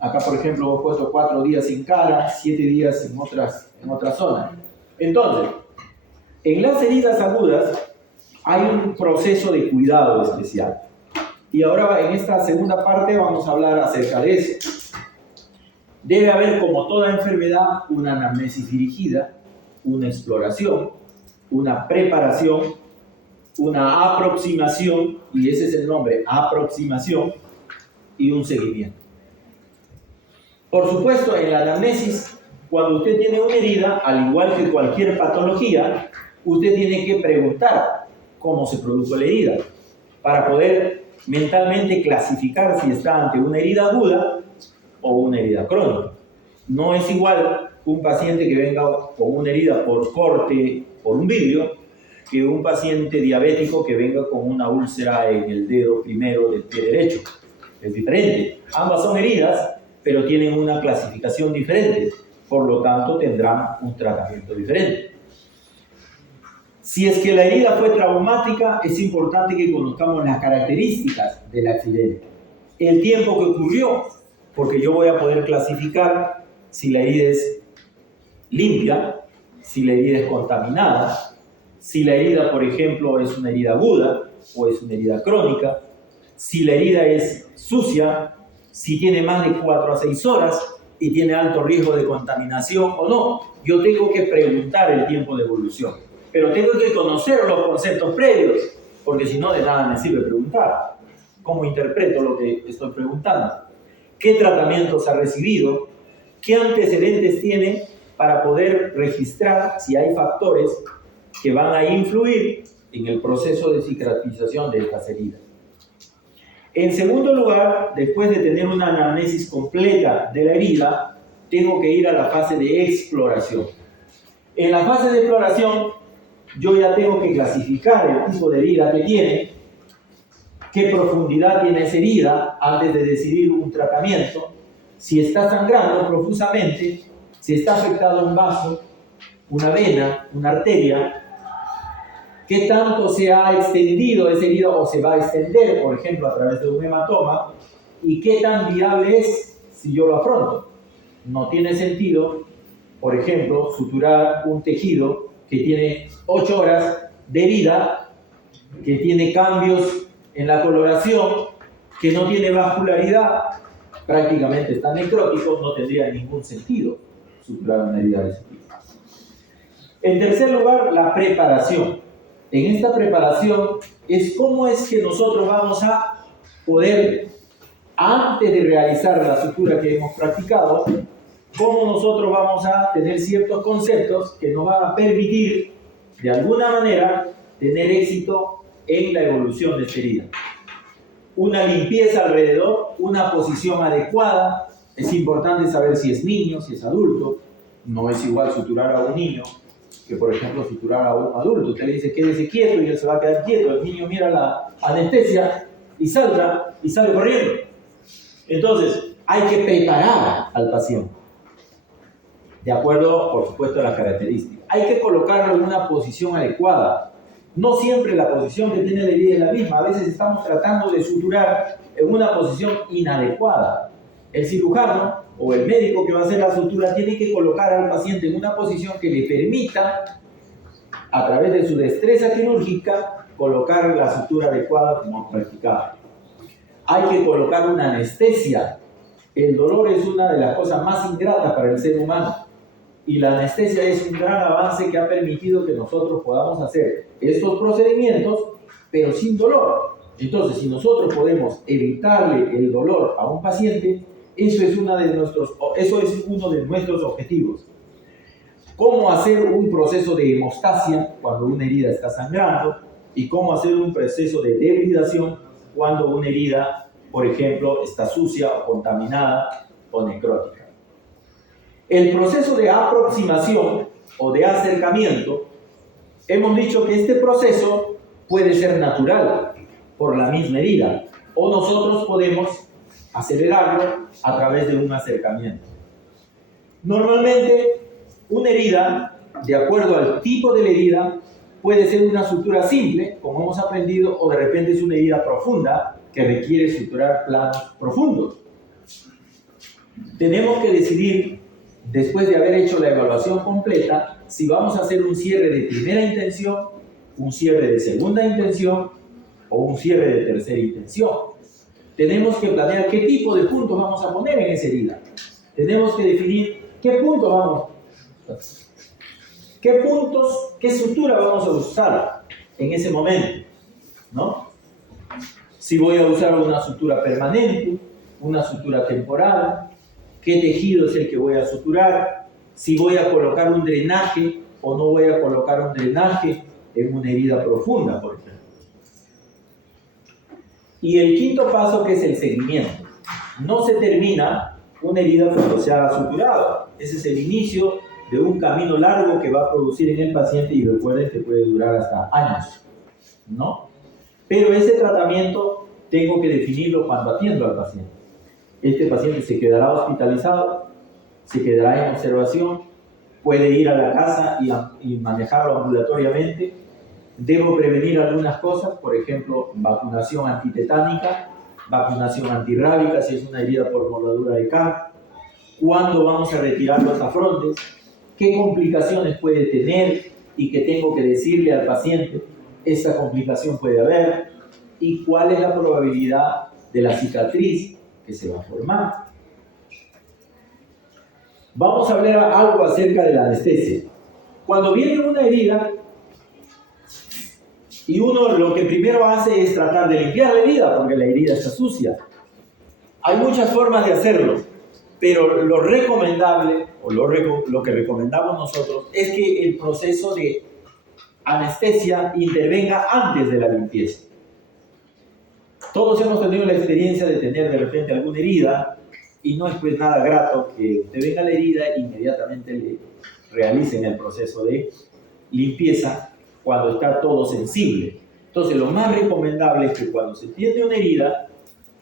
Acá, por ejemplo, he puesto 4 días en cara, 7 días en otras zonas. Entonces, en las heridas agudas hay un proceso de cuidado especial. Y ahora en esta segunda parte vamos a hablar acerca de eso. Debe haber, como toda enfermedad, una anamnesis dirigida, una exploración, una preparación, una aproximación, y ese es el nombre, aproximación, y un seguimiento. Por supuesto, en la anamnesis, cuando usted tiene una herida, al igual que cualquier patología, usted tiene que preguntar cómo se produjo la herida, para poder mentalmente clasificar si está ante una herida aguda o una herida crónica. No es igual un paciente que venga con una herida por corte, por un vidrio, que un paciente diabético que venga con una úlcera en el dedo primero del pie derecho. Es diferente. Ambas son heridas, pero tienen una clasificación diferente. Por lo tanto, tendrán un tratamiento diferente. Si es que la herida fue traumática, es importante que conozcamos las características del accidente. El tiempo que ocurrió, porque yo voy a poder clasificar si la herida es limpia, si la herida es contaminada, si la herida, por ejemplo, es una herida aguda o es una herida crónica, si la herida es sucia, si tiene más de 4 a 6 horas y tiene alto riesgo de contaminación o no. Yo tengo que preguntar el tiempo de evolución, pero tengo que conocer los conceptos previos, porque si no, de nada me sirve preguntar. ¿Cómo interpreto lo que estoy preguntando? ¿Qué tratamientos ha recibido? ¿Qué antecedentes tiene para poder registrar si hay factores que van a influir en el proceso de cicatrización de estas heridas? En segundo lugar, después de tener una anamnesis completa de la herida, tengo que ir a la fase de exploración. En la fase de exploración, yo ya tengo que clasificar el tipo de herida que tiene, qué profundidad tiene esa herida antes de decidir un tratamiento, si está sangrando profusamente, si está afectado un vaso, una vena, una arteria, qué tanto se ha extendido esa herida o se va a extender, por ejemplo, a través de un hematoma, y qué tan viable es si yo lo afronto. No tiene sentido, por ejemplo, suturar un tejido que tiene 8 horas de herida, que tiene cambios en la coloración, que no tiene vascularidad, prácticamente está necrótico, no tendría ningún sentido suturar una herida de ese tipo. En tercer lugar, la preparación. En esta preparación es cómo es que nosotros vamos a poder, antes de realizar la sutura que hemos practicado, cómo nosotros vamos a tener ciertos conceptos que nos van a permitir, de alguna manera, tener éxito en la evolución de esta herida. Una limpieza alrededor, una posición adecuada. Es importante saber si es niño, si es adulto. No es igual suturar a un niño que, por ejemplo, suturar a un adulto. Usted le dice quédese quieto y él se va a quedar quieto. El niño mira la anestesia y salta y sale corriendo. Entonces, hay que preparar al paciente, de acuerdo, por supuesto, a las características. Hay que colocarlo en una posición adecuada. No siempre la posición que tiene la herida es la misma. A veces estamos tratando de suturar en una posición inadecuada. El cirujano o el médico que va a hacer la sutura tiene que colocar al paciente en una posición que le permita, a través de su destreza quirúrgica, colocar la sutura adecuada como practicada. Hay que colocar una anestesia. El dolor es una de las cosas más ingratas para el ser humano. Y la anestesia es un gran avance que ha permitido que nosotros podamos hacer estos procedimientos, pero sin dolor. Entonces, si nosotros podemos evitarle el dolor a un paciente, eso es uno de nuestros objetivos. ¿Cómo hacer un proceso de hemostasia cuando una herida está sangrando? y cómo hacer un proceso de debridación cuando una herida, por ejemplo, está sucia o contaminada o necrótica. El proceso de aproximación o de acercamiento, hemos dicho que este proceso puede ser natural por la misma herida o nosotros podemos acelerarlo a través de un acercamiento. Normalmente, una herida, de acuerdo al tipo de la herida, puede ser una sutura simple, como hemos aprendido, o de repente es una herida profunda que requiere suturar planos profundos. Tenemos que decidir, después de haber hecho la evaluación completa, si vamos a hacer un cierre de primera intención, un cierre de segunda intención o un cierre de tercera intención. Tenemos que planear qué tipo de puntos vamos a poner en esa herida. Tenemos que definir qué puntos vamos a hacer. ¿Qué puntos, qué sutura vamos a usar en ese momento? ¿No? Si voy a usar una sutura permanente, una sutura temporal, qué tejido es el que voy a suturar, si voy a colocar un drenaje o no voy a colocar un drenaje en una herida profunda, por ejemplo. Y el quinto paso, que es el seguimiento. No se termina una herida cuando se ha suturado. Ese es el inicio de un camino largo que va a producir en el paciente, y recuerden que puede durar hasta años, ¿no? Pero ese tratamiento tengo que definirlo cuando atiendo al paciente. Este paciente se quedará hospitalizado, se quedará en observación, puede ir a la casa y manejarlo ambulatoriamente. Debo prevenir algunas cosas, por ejemplo, vacunación antitetánica, vacunación antirrábica si es una herida por mordedura de CAR. ¿Cuándo vamos a retirar los afrontes? ¿Qué complicaciones puede tener y que tengo que decirle al paciente esta complicación puede haber? ¿Y cuál es la probabilidad de la cicatriz que se va a formar? Vamos a hablar algo acerca de la anestesia. Cuando viene una herida y uno lo que primero hace es tratar de limpiar la herida porque la herida está sucia. Hay muchas formas de hacerlo, pero lo recomendable o lo que recomendamos nosotros es que el proceso de anestesia intervenga antes de la limpieza. Todos hemos tenido la experiencia de tener de repente alguna herida y no es pues nada grato que usted venga a la herida e inmediatamente le realicen el proceso de limpieza cuando está todo sensible. Entonces lo más recomendable es que cuando se tiene una herida,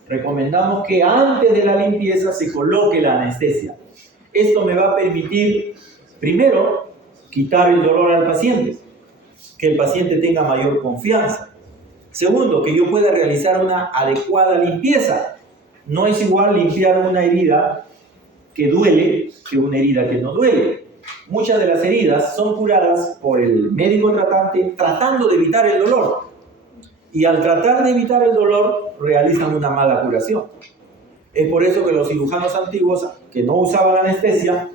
recomendamos que antes de la limpieza se coloque la anestesia. Esto me va a permitir, primero, quitar el dolor al paciente, que el paciente tenga mayor confianza. Segundo, que yo pueda realizar una adecuada limpieza. No es igual limpiar una herida que duele que una herida que no duele. Muchas de las heridas son curadas por el médico tratante tratando de evitar el dolor. Y al tratar de evitar el dolor, realizan una mala curación. Es por eso que los cirujanos antiguos, que no usaban anestesia,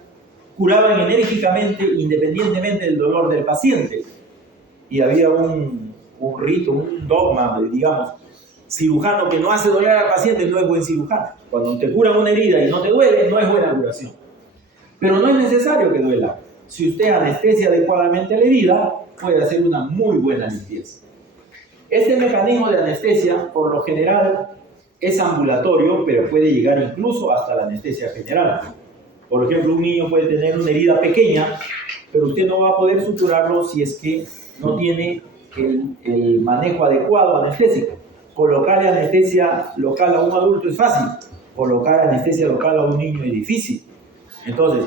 curaban enérgicamente, independientemente del dolor del paciente. Y había un rito, un dogma, digamos, cirujano que no hace doler al paciente no es buen cirujano. Cuando te curan una herida y no te duele, no es buena curación. Pero no es necesario que duela. Si usted anestesia adecuadamente la herida, puede hacer una muy buena limpieza. Este mecanismo de anestesia, por lo general, es ambulatorio, pero puede llegar incluso hasta la anestesia general. Por ejemplo, un niño puede tener una herida pequeña, pero usted no va a poder suturarlo si es que no tiene el manejo adecuado anestésico. Colocar anestesia local a un adulto es fácil, colocar anestesia local a un niño es difícil. Entonces,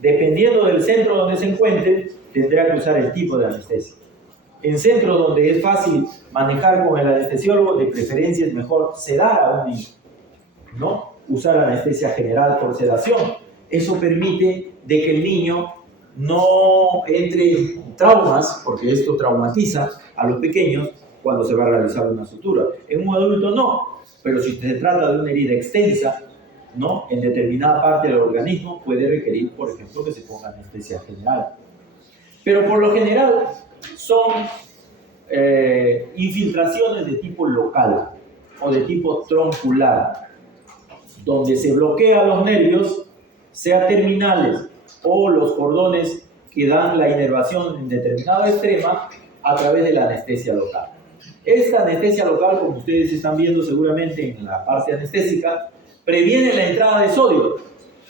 dependiendo del centro donde se encuentre, tendrá que usar el tipo de anestesia. En centros donde es fácil manejar con el anestesiólogo, de preferencia es mejor sedar a un niño, ¿no? Usar anestesia general por sedación. Eso permite de que el niño no entre en traumas, porque esto traumatiza a los pequeños cuando se va a realizar una sutura. En un adulto no, pero si se trata de una herida extensa, ¿no?, en determinada parte del organismo, puede requerir, por ejemplo, que se ponga anestesia general. Pero por lo general son infiltraciones de tipo local o de tipo troncular, donde se bloquean los nervios, sea terminales o los cordones que dan la inervación en determinado extrema a través de la anestesia local. Esta anestesia local, como ustedes están viendo seguramente en la parte anestésica, previene la entrada de sodio.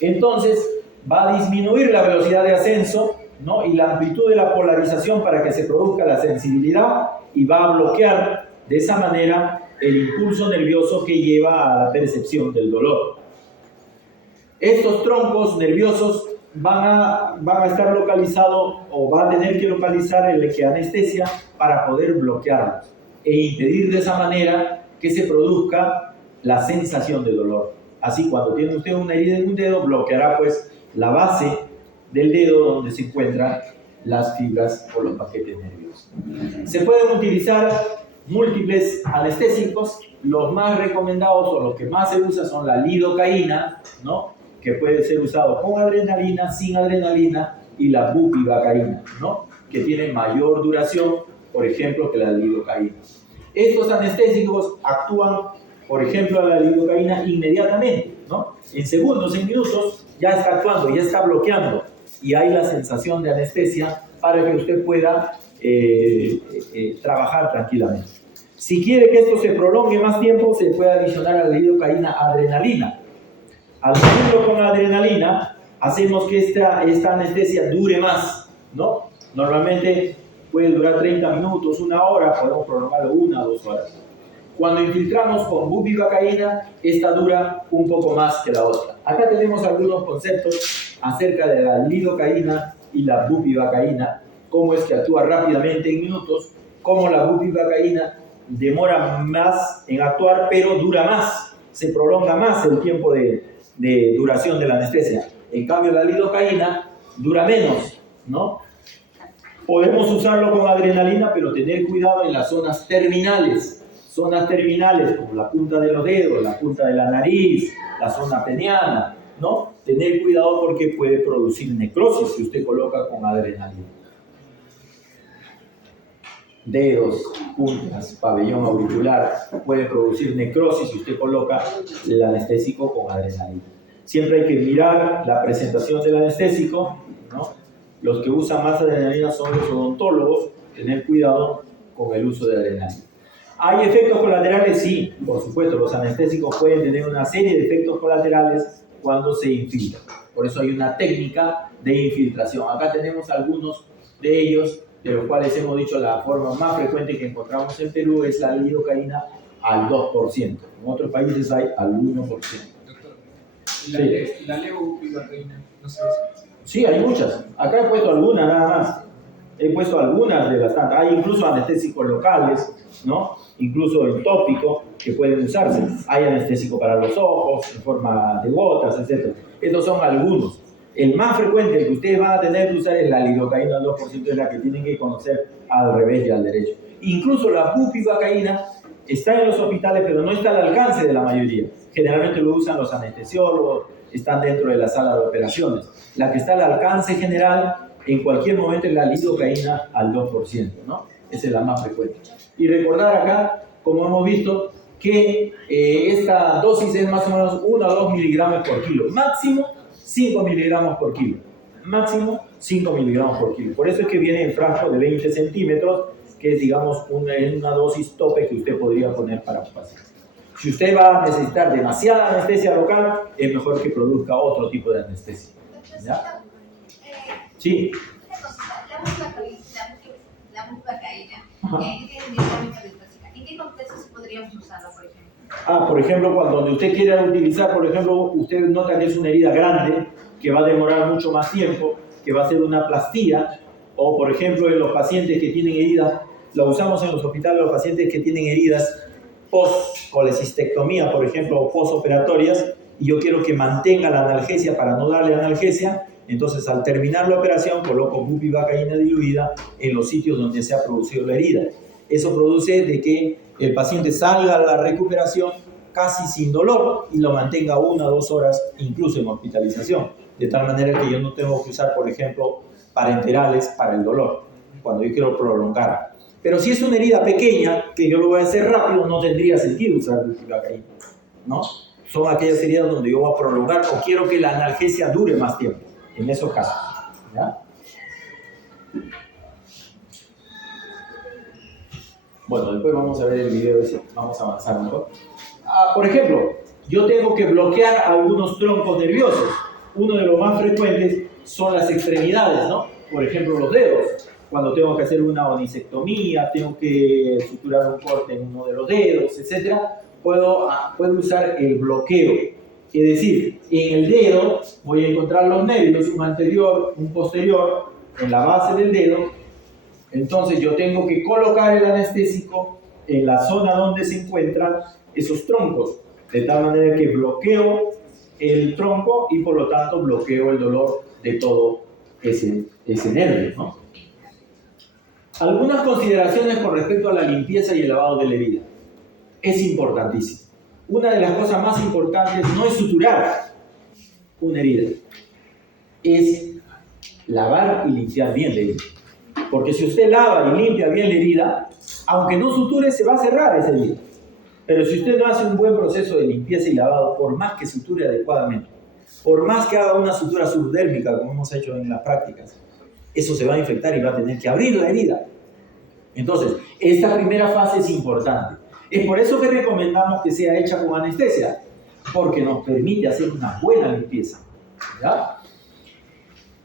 Entonces, va a disminuir la velocidad de ascenso, ¿no? Y la amplitud de la polarización para que se produzca la sensibilidad y va a bloquear de esa manera el impulso nervioso que lleva a la percepción del dolor. Estos troncos nerviosos van a estar localizados o va a tener que localizar el que anestesia para poder bloquearlos e impedir de esa manera que se produzca la sensación de dolor. Así, cuando tiene usted una herida en un dedo, bloqueará pues la base del dedo donde se encuentran las fibras o los paquetes nerviosos. Se pueden utilizar múltiples anestésicos. Los más recomendados o los que más se usan son la lidocaína, ¿no? Que puede ser usado con adrenalina, sin adrenalina, y la bupivacaína, ¿no? Que tienen mayor duración, por ejemplo, que la lidocaína. Estos anestésicos actúan, por ejemplo, la lidocaína inmediatamente, ¿no? En segundos, en minutos, ya está actuando, ya está bloqueando, y hay la sensación de anestesia para que usted pueda trabajar tranquilamente. Si quiere que esto se prolongue más tiempo, se puede adicionar a la lidocaína adrenalina. Al hacerlo con adrenalina, hacemos que esta anestesia dure más, ¿no? Normalmente puede durar 30 minutos, una hora, podemos prolongarlo 1 o 2 horas. Cuando infiltramos con bupivacaína, esta dura un poco más que la otra. Acá tenemos algunos conceptos acerca de la lidocaína y la bupivacaína, cómo es que actúa rápidamente en minutos, cómo la bupivacaína demora más en actuar, pero dura más, se prolonga más el tiempo de duración de la anestesia. En cambio, la lidocaína dura menos, ¿no? Podemos usarlo con adrenalina, pero tener cuidado en las zonas terminales como la punta de los dedos, la punta de la nariz, la zona peniana, ¿no? Tener cuidado porque puede producir necrosis si usted coloca con adrenalina. Dedos, puntas, pabellón auricular, puede producir necrosis si usted coloca el anestésico con adrenalina. Siempre hay que mirar la presentación del anestésico, ¿no? Los que usan más adrenalina son los odontólogos, tener cuidado con el uso de adrenalina. ¿Hay efectos colaterales? Sí, por supuesto, los anestésicos pueden tener una serie de efectos colaterales cuando se infiltran. Por eso hay una técnica de infiltración. Acá tenemos algunos de ellos, de los cuales hemos dicho la forma más frecuente que encontramos en Perú es la lidocaína al 2%. En otros países hay al 1%. Doctor, la levobupivacaína, no sé. Sí, hay muchas. Acá he puesto algunas nada más. He puesto algunas de las tantas. Hay incluso anestésicos locales, ¿no? Incluso el tópico que pueden usarse. Hay anestésico para los ojos, en forma de gotas, etc. Estos son algunos. El más frecuente, el que ustedes van a tener que usar es la lidocaína al 2%, es la que tienen que conocer al revés y al derecho. Incluso la bupivacaína está en los hospitales, pero no está al alcance de la mayoría. Generalmente lo usan los anestesiólogos, están dentro de la sala de operaciones. La que está al alcance general en cualquier momento es la lidocaína al 2%, ¿no? Esa es la más frecuente. Y recordar acá, como hemos visto, que esta dosis es más o menos 1 a 2 miligramos por kilo. Máximo 5 miligramos por kilo. Máximo 5 miligramos por kilo. Por eso es que viene en frasco de 20 centímetros, que es, digamos, una dosis tope que usted podría poner para un paciente. Si usted va a necesitar demasiada anestesia local, es mejor que produzca otro tipo de anestesia. ¿Ya? Sí. La bupivacaína, ¿en qué contextos podríamos usarla, por ejemplo? Por ejemplo, cuando usted quiera utilizar, por ejemplo, usted nota que es una herida grande, que va a demorar mucho más tiempo, que va a ser una plastía, o por ejemplo, en los pacientes que tienen heridas, lo usamos en los hospitales, los pacientes que tienen heridas post-colecistectomía, por ejemplo, o postoperatorias, y yo quiero que mantenga la analgesia para no darle analgesia. Entonces, al terminar la operación, coloco bupivacaína diluida en los sitios donde se ha producido la herida. Eso produce de que el paciente salga a la recuperación casi sin dolor y lo mantenga 1 o 2 horas, incluso en hospitalización. De tal manera que yo no tengo que usar, por ejemplo, parenterales para el dolor, cuando yo quiero prolongar. Pero si es una herida pequeña, que yo lo voy a hacer rápido, no tendría sentido usar bupivacaína, ¿no? Son aquellas heridas donde yo voy a prolongar o quiero que la analgesia dure más tiempo. En esos casos, ¿ya? Bueno, después vamos a ver el video ese, vamos a avanzar mejor. Por ejemplo, yo tengo que bloquear algunos troncos nerviosos. Uno de los más frecuentes son las extremidades, ¿no? Por ejemplo, los dedos. Cuando tengo que hacer una onicectomía, tengo que suturar un corte en uno de los dedos, etc., puedo usar el bloqueo. Es decir, en el dedo voy a encontrar los nervios, un anterior, un posterior, en la base del dedo. Entonces yo tengo que colocar el anestésico en la zona donde se encuentran esos troncos, de tal manera que bloqueo el tronco y por lo tanto bloqueo el dolor de todo ese nervio, ¿no? Algunas consideraciones con respecto a la limpieza y el lavado de la herida. Es importantísimo. Una de las cosas más importantes no es suturar una herida, es lavar y limpiar bien la herida. Porque si usted lava y limpia bien la herida, aunque no suture, se va a cerrar esa herida. Pero si usted no hace un buen proceso de limpieza y lavado, por más que suture adecuadamente, por más que haga una sutura subdérmica, como hemos hecho en las prácticas, eso se va a infectar y va a tener que abrir la herida. Entonces, esta primera fase es importante. Es por eso que recomendamos que sea hecha con anestesia, porque nos permite hacer una buena limpieza, ¿ya?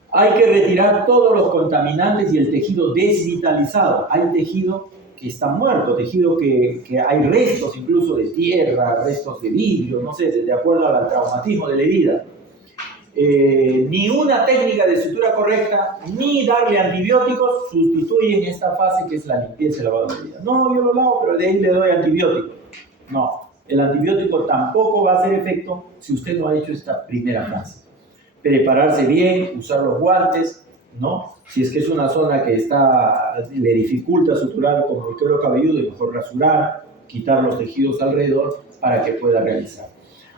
Hay que retirar todos los contaminantes y el tejido desvitalizado. Hay tejido que está muerto, tejido que hay restos incluso de tierra, restos de vidrio, no sé, de acuerdo al traumatismo de la herida. Ni una técnica de sutura correcta, ni darle antibióticos sustituyen esta fase que es la limpieza y lavado de la herida. No, yo lo lavo, pero de ahí le doy antibiótico. No, el antibiótico tampoco va a hacer efecto si usted no ha hecho esta primera fase. Prepararse bien, usar los guantes, ¿no? Si es que es una zona que le dificulta suturar como el cuero cabelludo, es mejor rasurar, quitar los tejidos alrededor para que pueda realizar.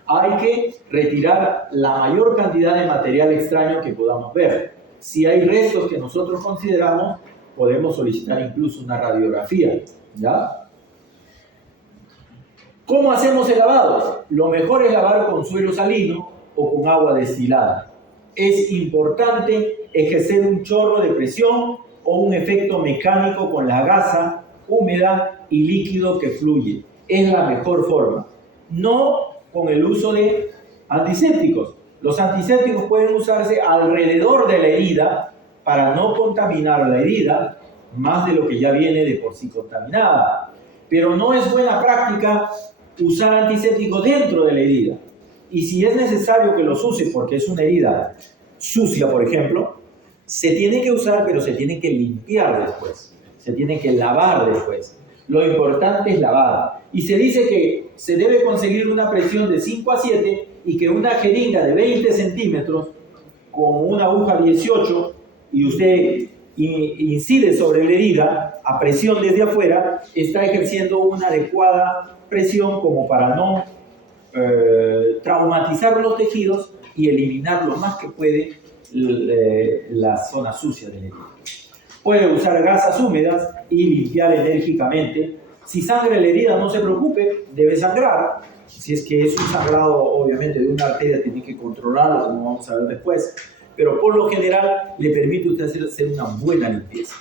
Hay que retirar la mayor cantidad de material extraño que podamos ver. Si hay restos que nosotros consideramos, podemos solicitar incluso una radiografía, ¿ya? ¿Cómo hacemos el lavado? Lo mejor es lavar con suero salino o con agua destilada. Es importante ejercer un chorro de presión o un efecto mecánico con la gasa húmeda y líquido que fluye. Es la mejor forma. No con el uso de antisépticos. Los antisépticos pueden usarse alrededor de la herida para no contaminar la herida más de lo que ya viene de por sí contaminada. Pero no es buena práctica usar antisépticos dentro de la herida. Y si es necesario que los use porque es una herida sucia, por ejemplo, se tiene que usar, pero se tiene que limpiar después. Se tiene que lavar después. Lo importante es lavar. Y se dice que se debe conseguir una presión de 5 a 7 y que una jeringa de 20 centímetros con una aguja 18 y usted incide sobre la herida a presión desde afuera, está ejerciendo una adecuada presión como para no traumatizar los tejidos y eliminar lo más que puede la zona sucia de la herida. Puede usar gasas húmedas y limpiar enérgicamente. Si sangra la herida, no se preocupe, debe sangrar. Si es que es un sangrado, obviamente, de una arteria, tiene que controlarlo, como vamos a ver después. Pero por lo general, le permite a usted hacer una buena limpieza.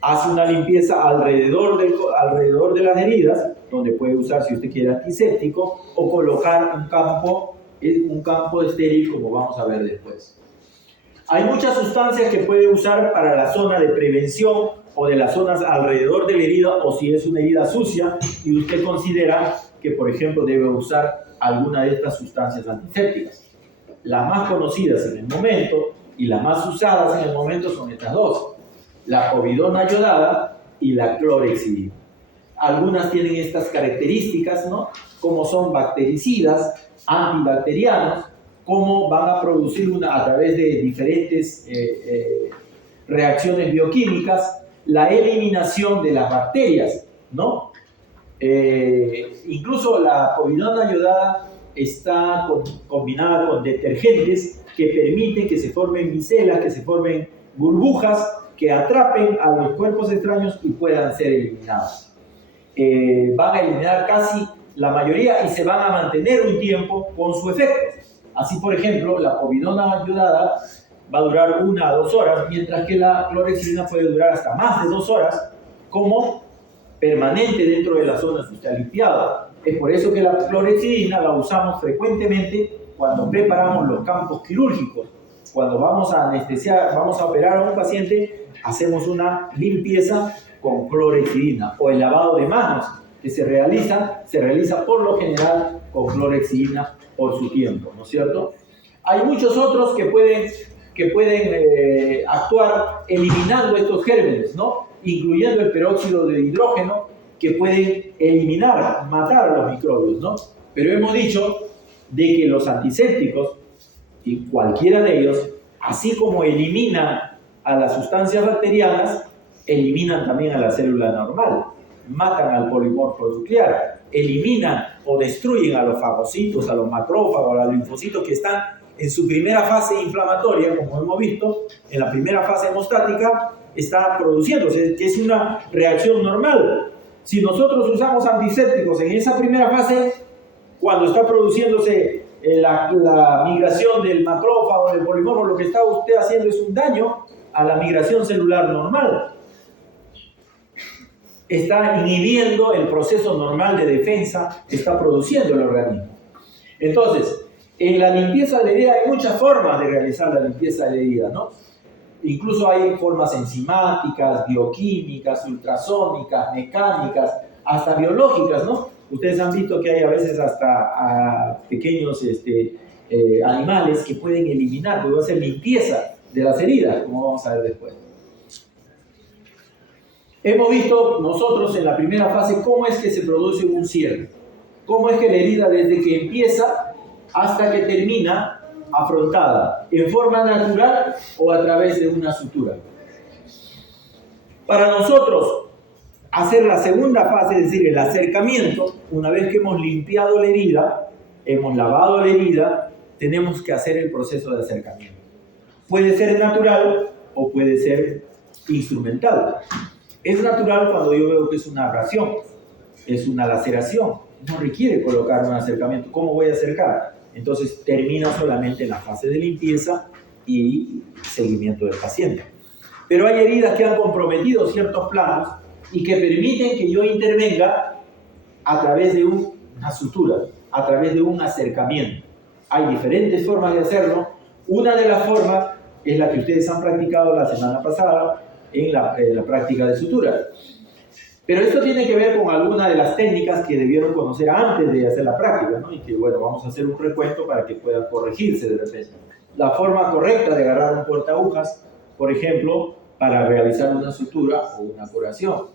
Hace una limpieza alrededor de las heridas, donde puede usar, si usted quiere, antiséptico, o colocar un campo estéril, como vamos a ver después. Hay muchas sustancias que puede usar para la zona de prevención o de las zonas alrededor de la herida, o si es una herida sucia y usted considera que, por ejemplo, debe usar alguna de estas sustancias antisépticas. Las más conocidas en el momento y las más usadas en el momento son estas dos: la povidona yodada y la clorhexidina. Algunas tienen estas características, ¿no? Como son bactericidas, antibacterianos, cómo van a producir a través de diferentes reacciones bioquímicas la eliminación de las bacterias, ¿no? Incluso la povidona yodada está combinada con detergentes que permiten que se formen micelas, que se formen burbujas que atrapen a los cuerpos extraños y puedan ser eliminados. Van a eliminar casi la mayoría y se van a mantener un tiempo con su efecto. Así, por ejemplo, la povidona yodada va a durar 1 a 2 horas, mientras que la clorhexidina puede durar hasta más de 2 horas como permanente dentro de la zona que usted ha limpiado. Es por eso que la clorhexidina la usamos frecuentemente cuando preparamos los campos quirúrgicos. Cuando vamos a anestesiar, vamos a operar a un paciente, hacemos una limpieza con clorhexidina, o el lavado de manos que se realiza por lo general con clorhexidina por su tiempo, ¿no es cierto? Hay muchos otros que pueden actuar eliminando estos gérmenes, ¿no? Incluyendo el peróxido de hidrógeno, que pueden eliminar, matar a los microbios, ¿no? Pero hemos dicho de que los antisépticos, y cualquiera de ellos, así como eliminan a las sustancias bacterianas, eliminan también a la célula normal, matan al polimorfo nuclear, eliminan o destruyen a los fagocitos, a los macrófagos, a los linfocitos que están en su primera fase inflamatoria, como hemos visto, en la primera fase hemostática, está produciéndose, que es una reacción normal. Si nosotros usamos antisépticos en esa primera fase, cuando está produciéndose la migración del macrófago, del polimorfo, lo que está usted haciendo es un daño a la migración celular normal. Está inhibiendo el proceso normal de defensa que está produciendo el organismo. Entonces, en la limpieza de la herida hay muchas formas de realizar la limpieza de la herida, ¿no? Incluso hay formas enzimáticas, bioquímicas, ultrasónicas, mecánicas, hasta biológicas, ¿no? Ustedes han visto que hay a veces hasta pequeños animales que pueden eliminar, pueden hacer limpieza de las heridas, como vamos a ver después. Hemos visto nosotros en la primera fase cómo es que se produce un cierre, cómo es que la herida desde que empieza hasta que termina afrontada, en forma natural o a través de una sutura. Para nosotros hacer la segunda fase, es decir, el acercamiento, una vez que hemos limpiado la herida, hemos lavado la herida, tenemos que hacer el proceso de acercamiento. Puede ser natural o puede ser instrumental. Es natural cuando yo veo que es una abrasión, es una laceración, no requiere colocar un acercamiento. ¿Cómo voy a acercar? Entonces termina solamente en la fase de limpieza y seguimiento del paciente. Pero hay heridas que han comprometido ciertos planos y que permiten que yo intervenga a través de una sutura, a través de un acercamiento. Hay diferentes formas de hacerlo. Una de las formas es la que ustedes han practicado la semana pasada en la práctica de sutura. Pero esto tiene que ver con alguna de las técnicas que debieron conocer antes de hacer la práctica, ¿no? Y que, bueno, vamos a hacer un recuento para que puedan corregirse de repente. La forma correcta de agarrar un portaagujas, por ejemplo, para realizar una sutura o una curación.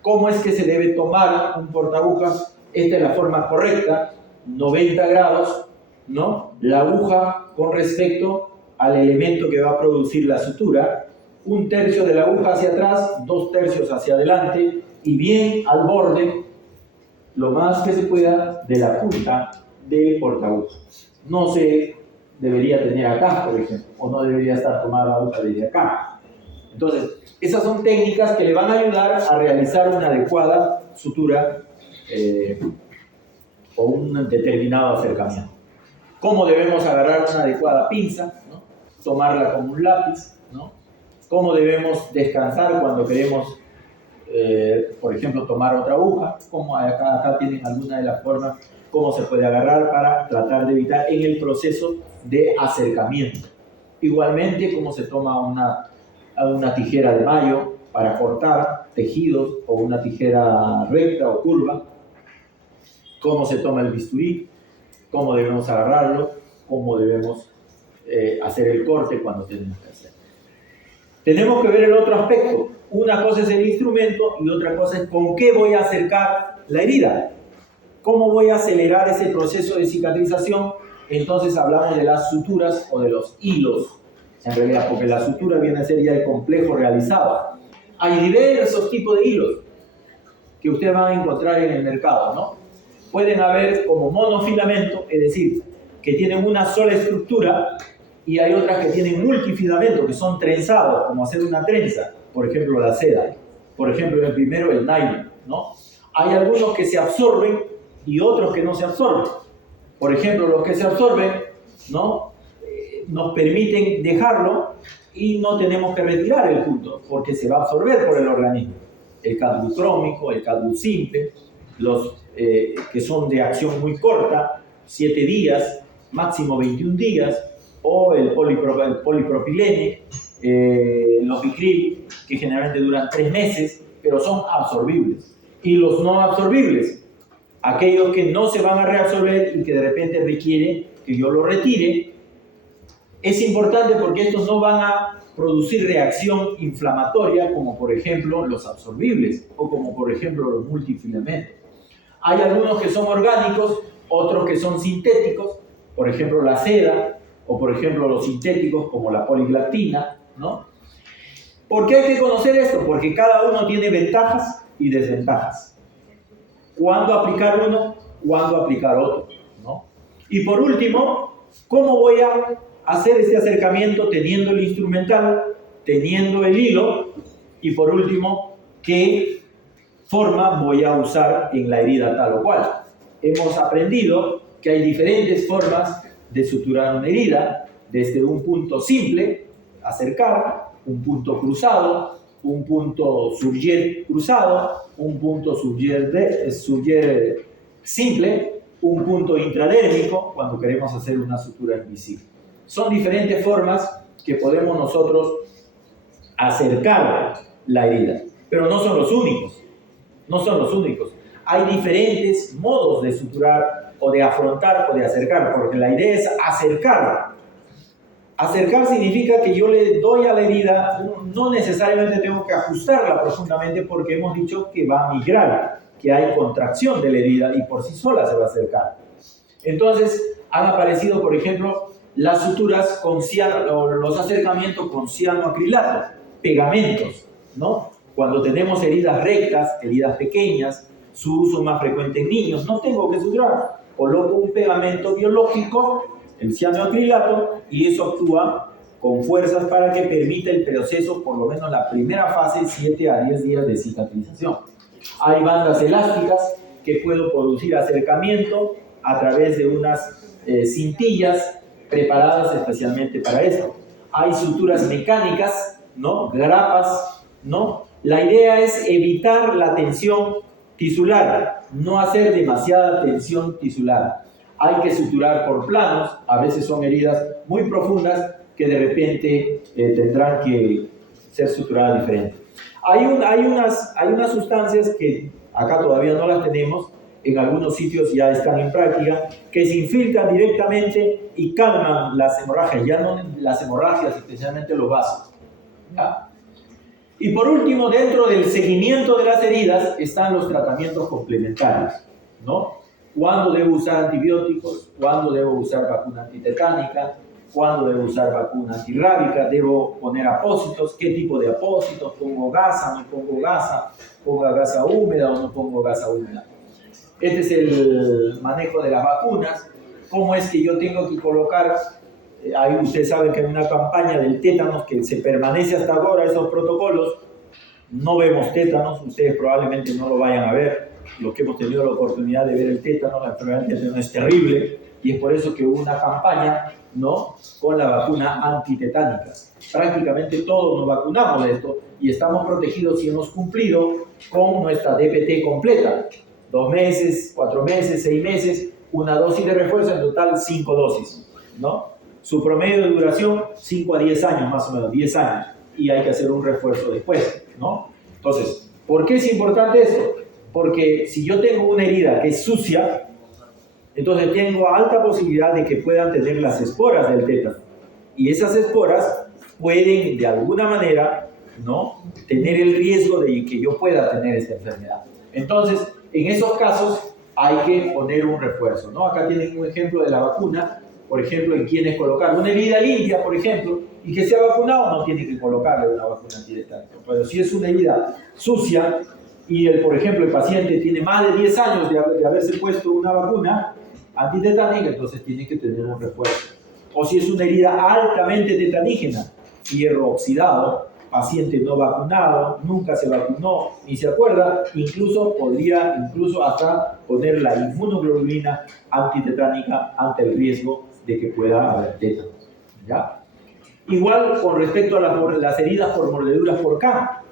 ¿Cómo es que se debe tomar un portaagujas? Esta es la forma correcta, 90 grados, ¿no? La aguja con respecto al elemento que va a producir la sutura, 1/3 de la aguja hacia atrás, 2/3 hacia adelante, y bien al borde, lo más que se pueda, de la punta del portaagujas. No se debería tener acá, por ejemplo, o no debería estar tomada la aguja desde acá. Entonces, esas son técnicas que le van a ayudar a realizar una adecuada sutura o un determinado acercamiento. ¿Cómo debemos agarrar una adecuada pinza, ¿no? Tomarla como un lápiz, ¿no? ¿Cómo debemos descansar cuando queremos, por ejemplo, tomar otra aguja? ¿Cómo acá tienen alguna de las formas, cómo se puede agarrar para tratar de evitar en el proceso de acercamiento? Igualmente, cómo se toma una tijera de mayo para cortar tejidos o una tijera recta o curva, cómo se toma el bisturí, cómo debemos agarrarlo, cómo debemos hacer el corte cuando tenemos que hacer. Tenemos que ver el otro aspecto. Una cosa es el instrumento y otra cosa es con qué voy a acercar la herida. ¿Cómo voy a acelerar ese proceso de cicatrización? Entonces hablamos de las suturas o de los hilos, en realidad, porque la sutura viene a ser ya el complejo realizado. Hay diversos tipos de hilos que ustedes van a encontrar en el mercado, ¿no? Pueden haber como monofilamento, es decir, que tienen una sola estructura, y hay otras que tienen multifilamento, que son trenzados, como hacer una trenza, por ejemplo la seda, por ejemplo el primero el nylon, ¿no? Hay algunos que se absorben y otros que no se absorben. Por ejemplo, los que se absorben, ¿no? Nos permiten dejarlo y no tenemos que retirar el punto, porque se va a absorber por el organismo. el cadmicrómico, el cadmio simple, los que son de acción muy corta, 7 días, máximo 21 días, o el polipropilene, los bicril, que generalmente duran 3 meses, pero son absorbibles. Y los no absorbibles, aquellos que no se van a reabsorber y que de repente requieren que yo lo retire, es importante porque estos no van a producir reacción inflamatoria como por ejemplo los absorbibles o como por ejemplo los multifilamentos. Hay algunos que son orgánicos, otros que son sintéticos, por ejemplo la seda o por ejemplo los sintéticos como la poliglactina, ¿no? ¿Por qué hay que conocer esto? Porque cada uno tiene ventajas y desventajas. ¿Cuándo aplicar uno? ¿Cuándo aplicar otro? ¿No? Y por último, ¿cómo voy a hacer este acercamiento teniendo el instrumental, teniendo el hilo? Y por último, ¿qué forma voy a usar en la herida tal o cual? Hemos aprendido que hay diferentes formas de suturar una herida, desde un punto simple, acercar, un punto cruzado, un punto surgier cruzado, un punto surgier simple, un punto intradérmico cuando queremos hacer una sutura invisible. Son diferentes formas que podemos nosotros acercar la herida, pero no son los únicos. No son los únicos. Hay diferentes modos de suturar o de afrontar o de acercar, porque la idea es acercar. Acercar significa que yo le doy a la herida, no necesariamente tengo que ajustarla profundamente porque hemos dicho que va a migrar, que hay contracción de la herida y por sí sola se va a acercar. Entonces, han aparecido, por ejemplo, las suturas con los acercamientos con cianoacrilato, pegamentos, ¿no? Cuando tenemos heridas rectas, heridas pequeñas, su uso más frecuente en niños, no tengo que suturar. Coloco un pegamento biológico, el cianoacrilato, y eso actúa con fuerzas para que permita el proceso, por lo menos la primera fase, 7 a 10 días de cicatrización. Hay bandas elásticas que puedo producir acercamiento a través de unas cintillas preparadas especialmente para esto. Hay suturas mecánicas, ¿no? Grapas, ¿no? La idea es evitar la tensión tisular, no hacer demasiada tensión tisular. Hay que suturar por planos, a veces son heridas muy profundas que de repente tendrán que ser suturadas diferente. Hay unas sustancias que acá todavía no las tenemos, en algunos sitios ya están en práctica, que se infiltran directamente y calman las hemorragias, ya no las hemorragias, especialmente los vasos, ¿ya? Y por último, dentro del seguimiento de las heridas están los tratamientos complementarios, ¿no? ¿Cuándo debo usar antibióticos? ¿Cuándo debo usar vacuna antitetánica? ¿Cuándo debo usar vacuna antirrábica? ¿Debo poner apósitos? ¿Qué tipo de apósitos? ¿Pongo gasa? ¿No pongo gasa? ¿Pongo gasa húmeda o no pongo gasa húmeda? Este es el manejo de las vacunas. ¿Cómo es que yo tengo que colocar? Ahí ustedes saben que hay una campaña del tétanos que se permanece hasta ahora, esos protocolos. No vemos tétanos, ustedes probablemente no lo vayan a ver. Los que hemos tenido la oportunidad de ver el tétano, la enfermedad del tétano es terrible y es por eso que hubo una campaña, ¿no?, con la vacuna antitetánica. Prácticamente todos nos vacunamos de esto y estamos protegidos si hemos cumplido con nuestra DPT completa. 2 meses, 4 meses, 6 meses, una dosis de refuerzo, en total 5 dosis, ¿no? Su promedio de duración, 5 a 10 años, más o menos, 10 años, y hay que hacer un refuerzo después, ¿no? Entonces, ¿por qué es importante esto? Porque si yo tengo una herida que es sucia, entonces tengo alta posibilidad de que puedan tener las esporas del tétano. Y esas esporas pueden, de alguna manera, ¿no?, tener el riesgo de que yo pueda tener esta enfermedad. Entonces, en esos casos, hay que poner un refuerzo, ¿no? Acá tienen un ejemplo de la vacuna, por ejemplo, en quienes colocar una herida limpia, por ejemplo, y que sea vacunado, no tiene que colocarle una vacuna antitetánica. Pero si es una herida sucia y, por ejemplo, el paciente tiene más de 10 años de haberse puesto una vacuna antitetánica, entonces tiene que tener un refuerzo. O si es una herida altamente tetanígena, hierro oxidado, paciente no vacunado, nunca se vacunó, ni se acuerda, podría hasta poner la inmunoglobulina antitetánica ante el riesgo de que pueda haber tétano, ¿ya? Igual con respecto a las heridas por mordeduras por K,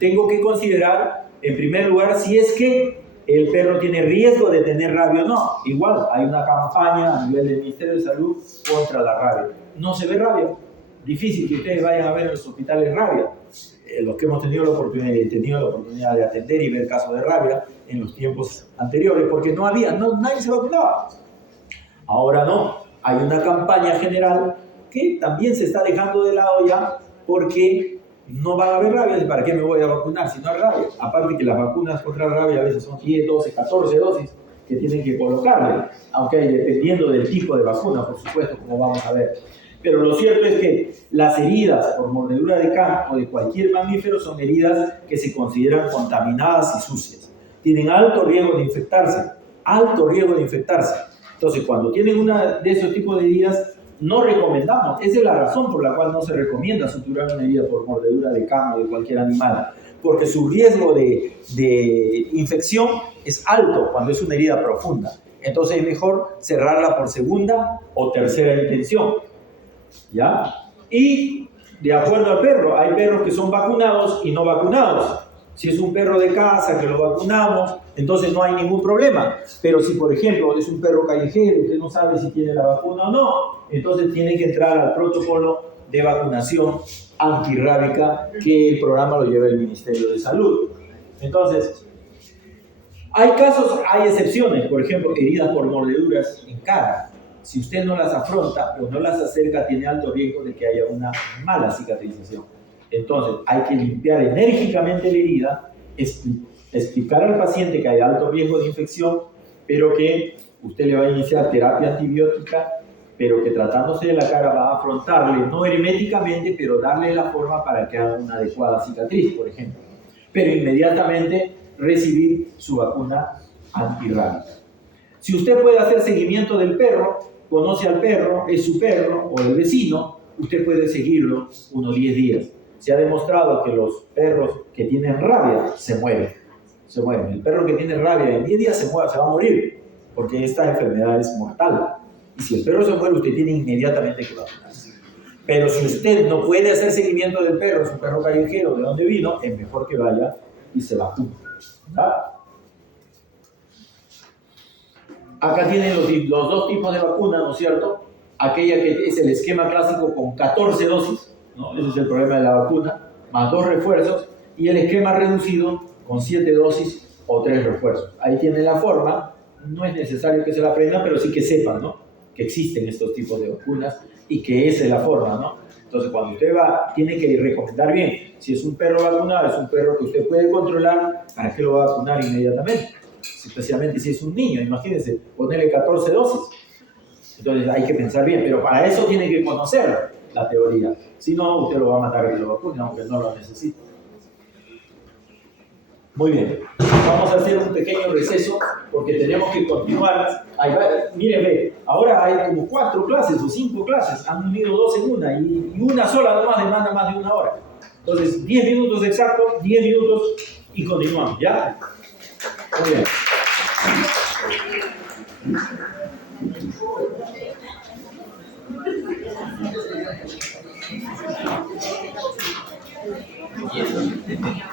tengo que considerar En primer lugar, si es que el perro tiene riesgo de tener rabia o no. Igual, hay una campaña a nivel del Ministerio de Salud contra la rabia. No se ve rabia. Difícil que ustedes vayan a ver en los hospitales rabia. Los que hemos tenido la oportunidad de atender y ver casos de rabia en los tiempos anteriores, porque no había, nadie se vacunaba. Ahora no, hay una campaña general que también se está dejando de lado ya, porque no van a haber rabia. ¿Para qué me voy a vacunar si no hay rabia? Aparte que las vacunas contra la rabia a veces son 10, 12, 14 dosis que tienen que colocarle, aunque dependiendo del tipo de vacuna, por supuesto, como vamos a ver. Pero lo cierto es que las heridas por mordedura de can o de cualquier mamífero son heridas que se consideran contaminadas y sucias. Tienen alto riesgo de infectarse, alto riesgo de infectarse. Entonces, cuando tienen una de esos tipos de heridas, no recomendamos. Esa es la razón por la cual no se recomienda suturar una herida por mordedura de can o de cualquier animal, porque su riesgo de infección es alto cuando es una herida profunda. Entonces es mejor cerrarla por segunda o tercera intención. ¿Ya? Y de acuerdo al perro, hay perros que son vacunados y no vacunados. Si es un perro de casa que lo vacunamos, entonces no hay ningún problema. Pero si, por ejemplo, es un perro callejero, usted no sabe si tiene la vacuna o no, entonces tiene que entrar al protocolo de vacunación antirrábica que el programa lo lleva el Ministerio de Salud. Entonces, hay casos, hay excepciones, por ejemplo, heridas por mordeduras en cara. Si usted no las afronta o no las acerca, tiene alto riesgo de que haya una mala cicatrización. Entonces, hay que limpiar enérgicamente la herida, explicar al paciente que hay alto riesgo de infección, pero que usted le va a iniciar terapia antibiótica, pero que tratándose de la cara va a afrontarle, no herméticamente, pero darle la forma para que haga una adecuada cicatriz, por ejemplo. Pero inmediatamente recibir su vacuna antirrábica. Si usted puede hacer seguimiento del perro, conoce al perro, es su perro o el vecino, usted puede seguirlo unos 10 días. Se ha demostrado que los perros que tienen rabia se mueren. El perro que tiene rabia en 10 días se va a morir, porque esta enfermedad es mortal. Y si el perro se muere, usted tiene inmediatamente que vacunarse. Pero si usted no puede hacer seguimiento del perro, es un perro callejero, de dónde vino, es mejor que vaya y se vacune. ¿Verdad? Acá tienen los dos tipos de vacuna, ¿no es cierto? Aquella que es el esquema clásico con 14 dosis, ¿no? Ese es el problema de la vacuna, más 2 refuerzos, y el esquema reducido con 7 dosis o 3 refuerzos. Ahí tienen la forma, no es necesario que se la aprendan, pero sí que sepan, ¿no? Que existen estos tipos de vacunas y que esa es la forma, ¿no? Entonces, cuando usted va, tiene que recomendar bien. Si es un perro vacunado, es un perro que usted puede controlar, ¿para qué lo va a vacunar inmediatamente? Especialmente si es un niño, imagínense, ponerle 14 dosis. Entonces hay que pensar bien, pero para eso tiene que conocer la teoría. Si no, usted lo va a matar y lo vacuna, aunque no lo necesite. Muy bien, vamos a hacer un pequeño receso porque tenemos que continuar. Miren, ve, ahora hay como 4 clases o 5 clases, han unido 2 en una y una sola nomás demanda más de 1 hora. Entonces, 10 minutos exactos, 10 minutos y continuamos, ¿ya? Muy bien. Yes.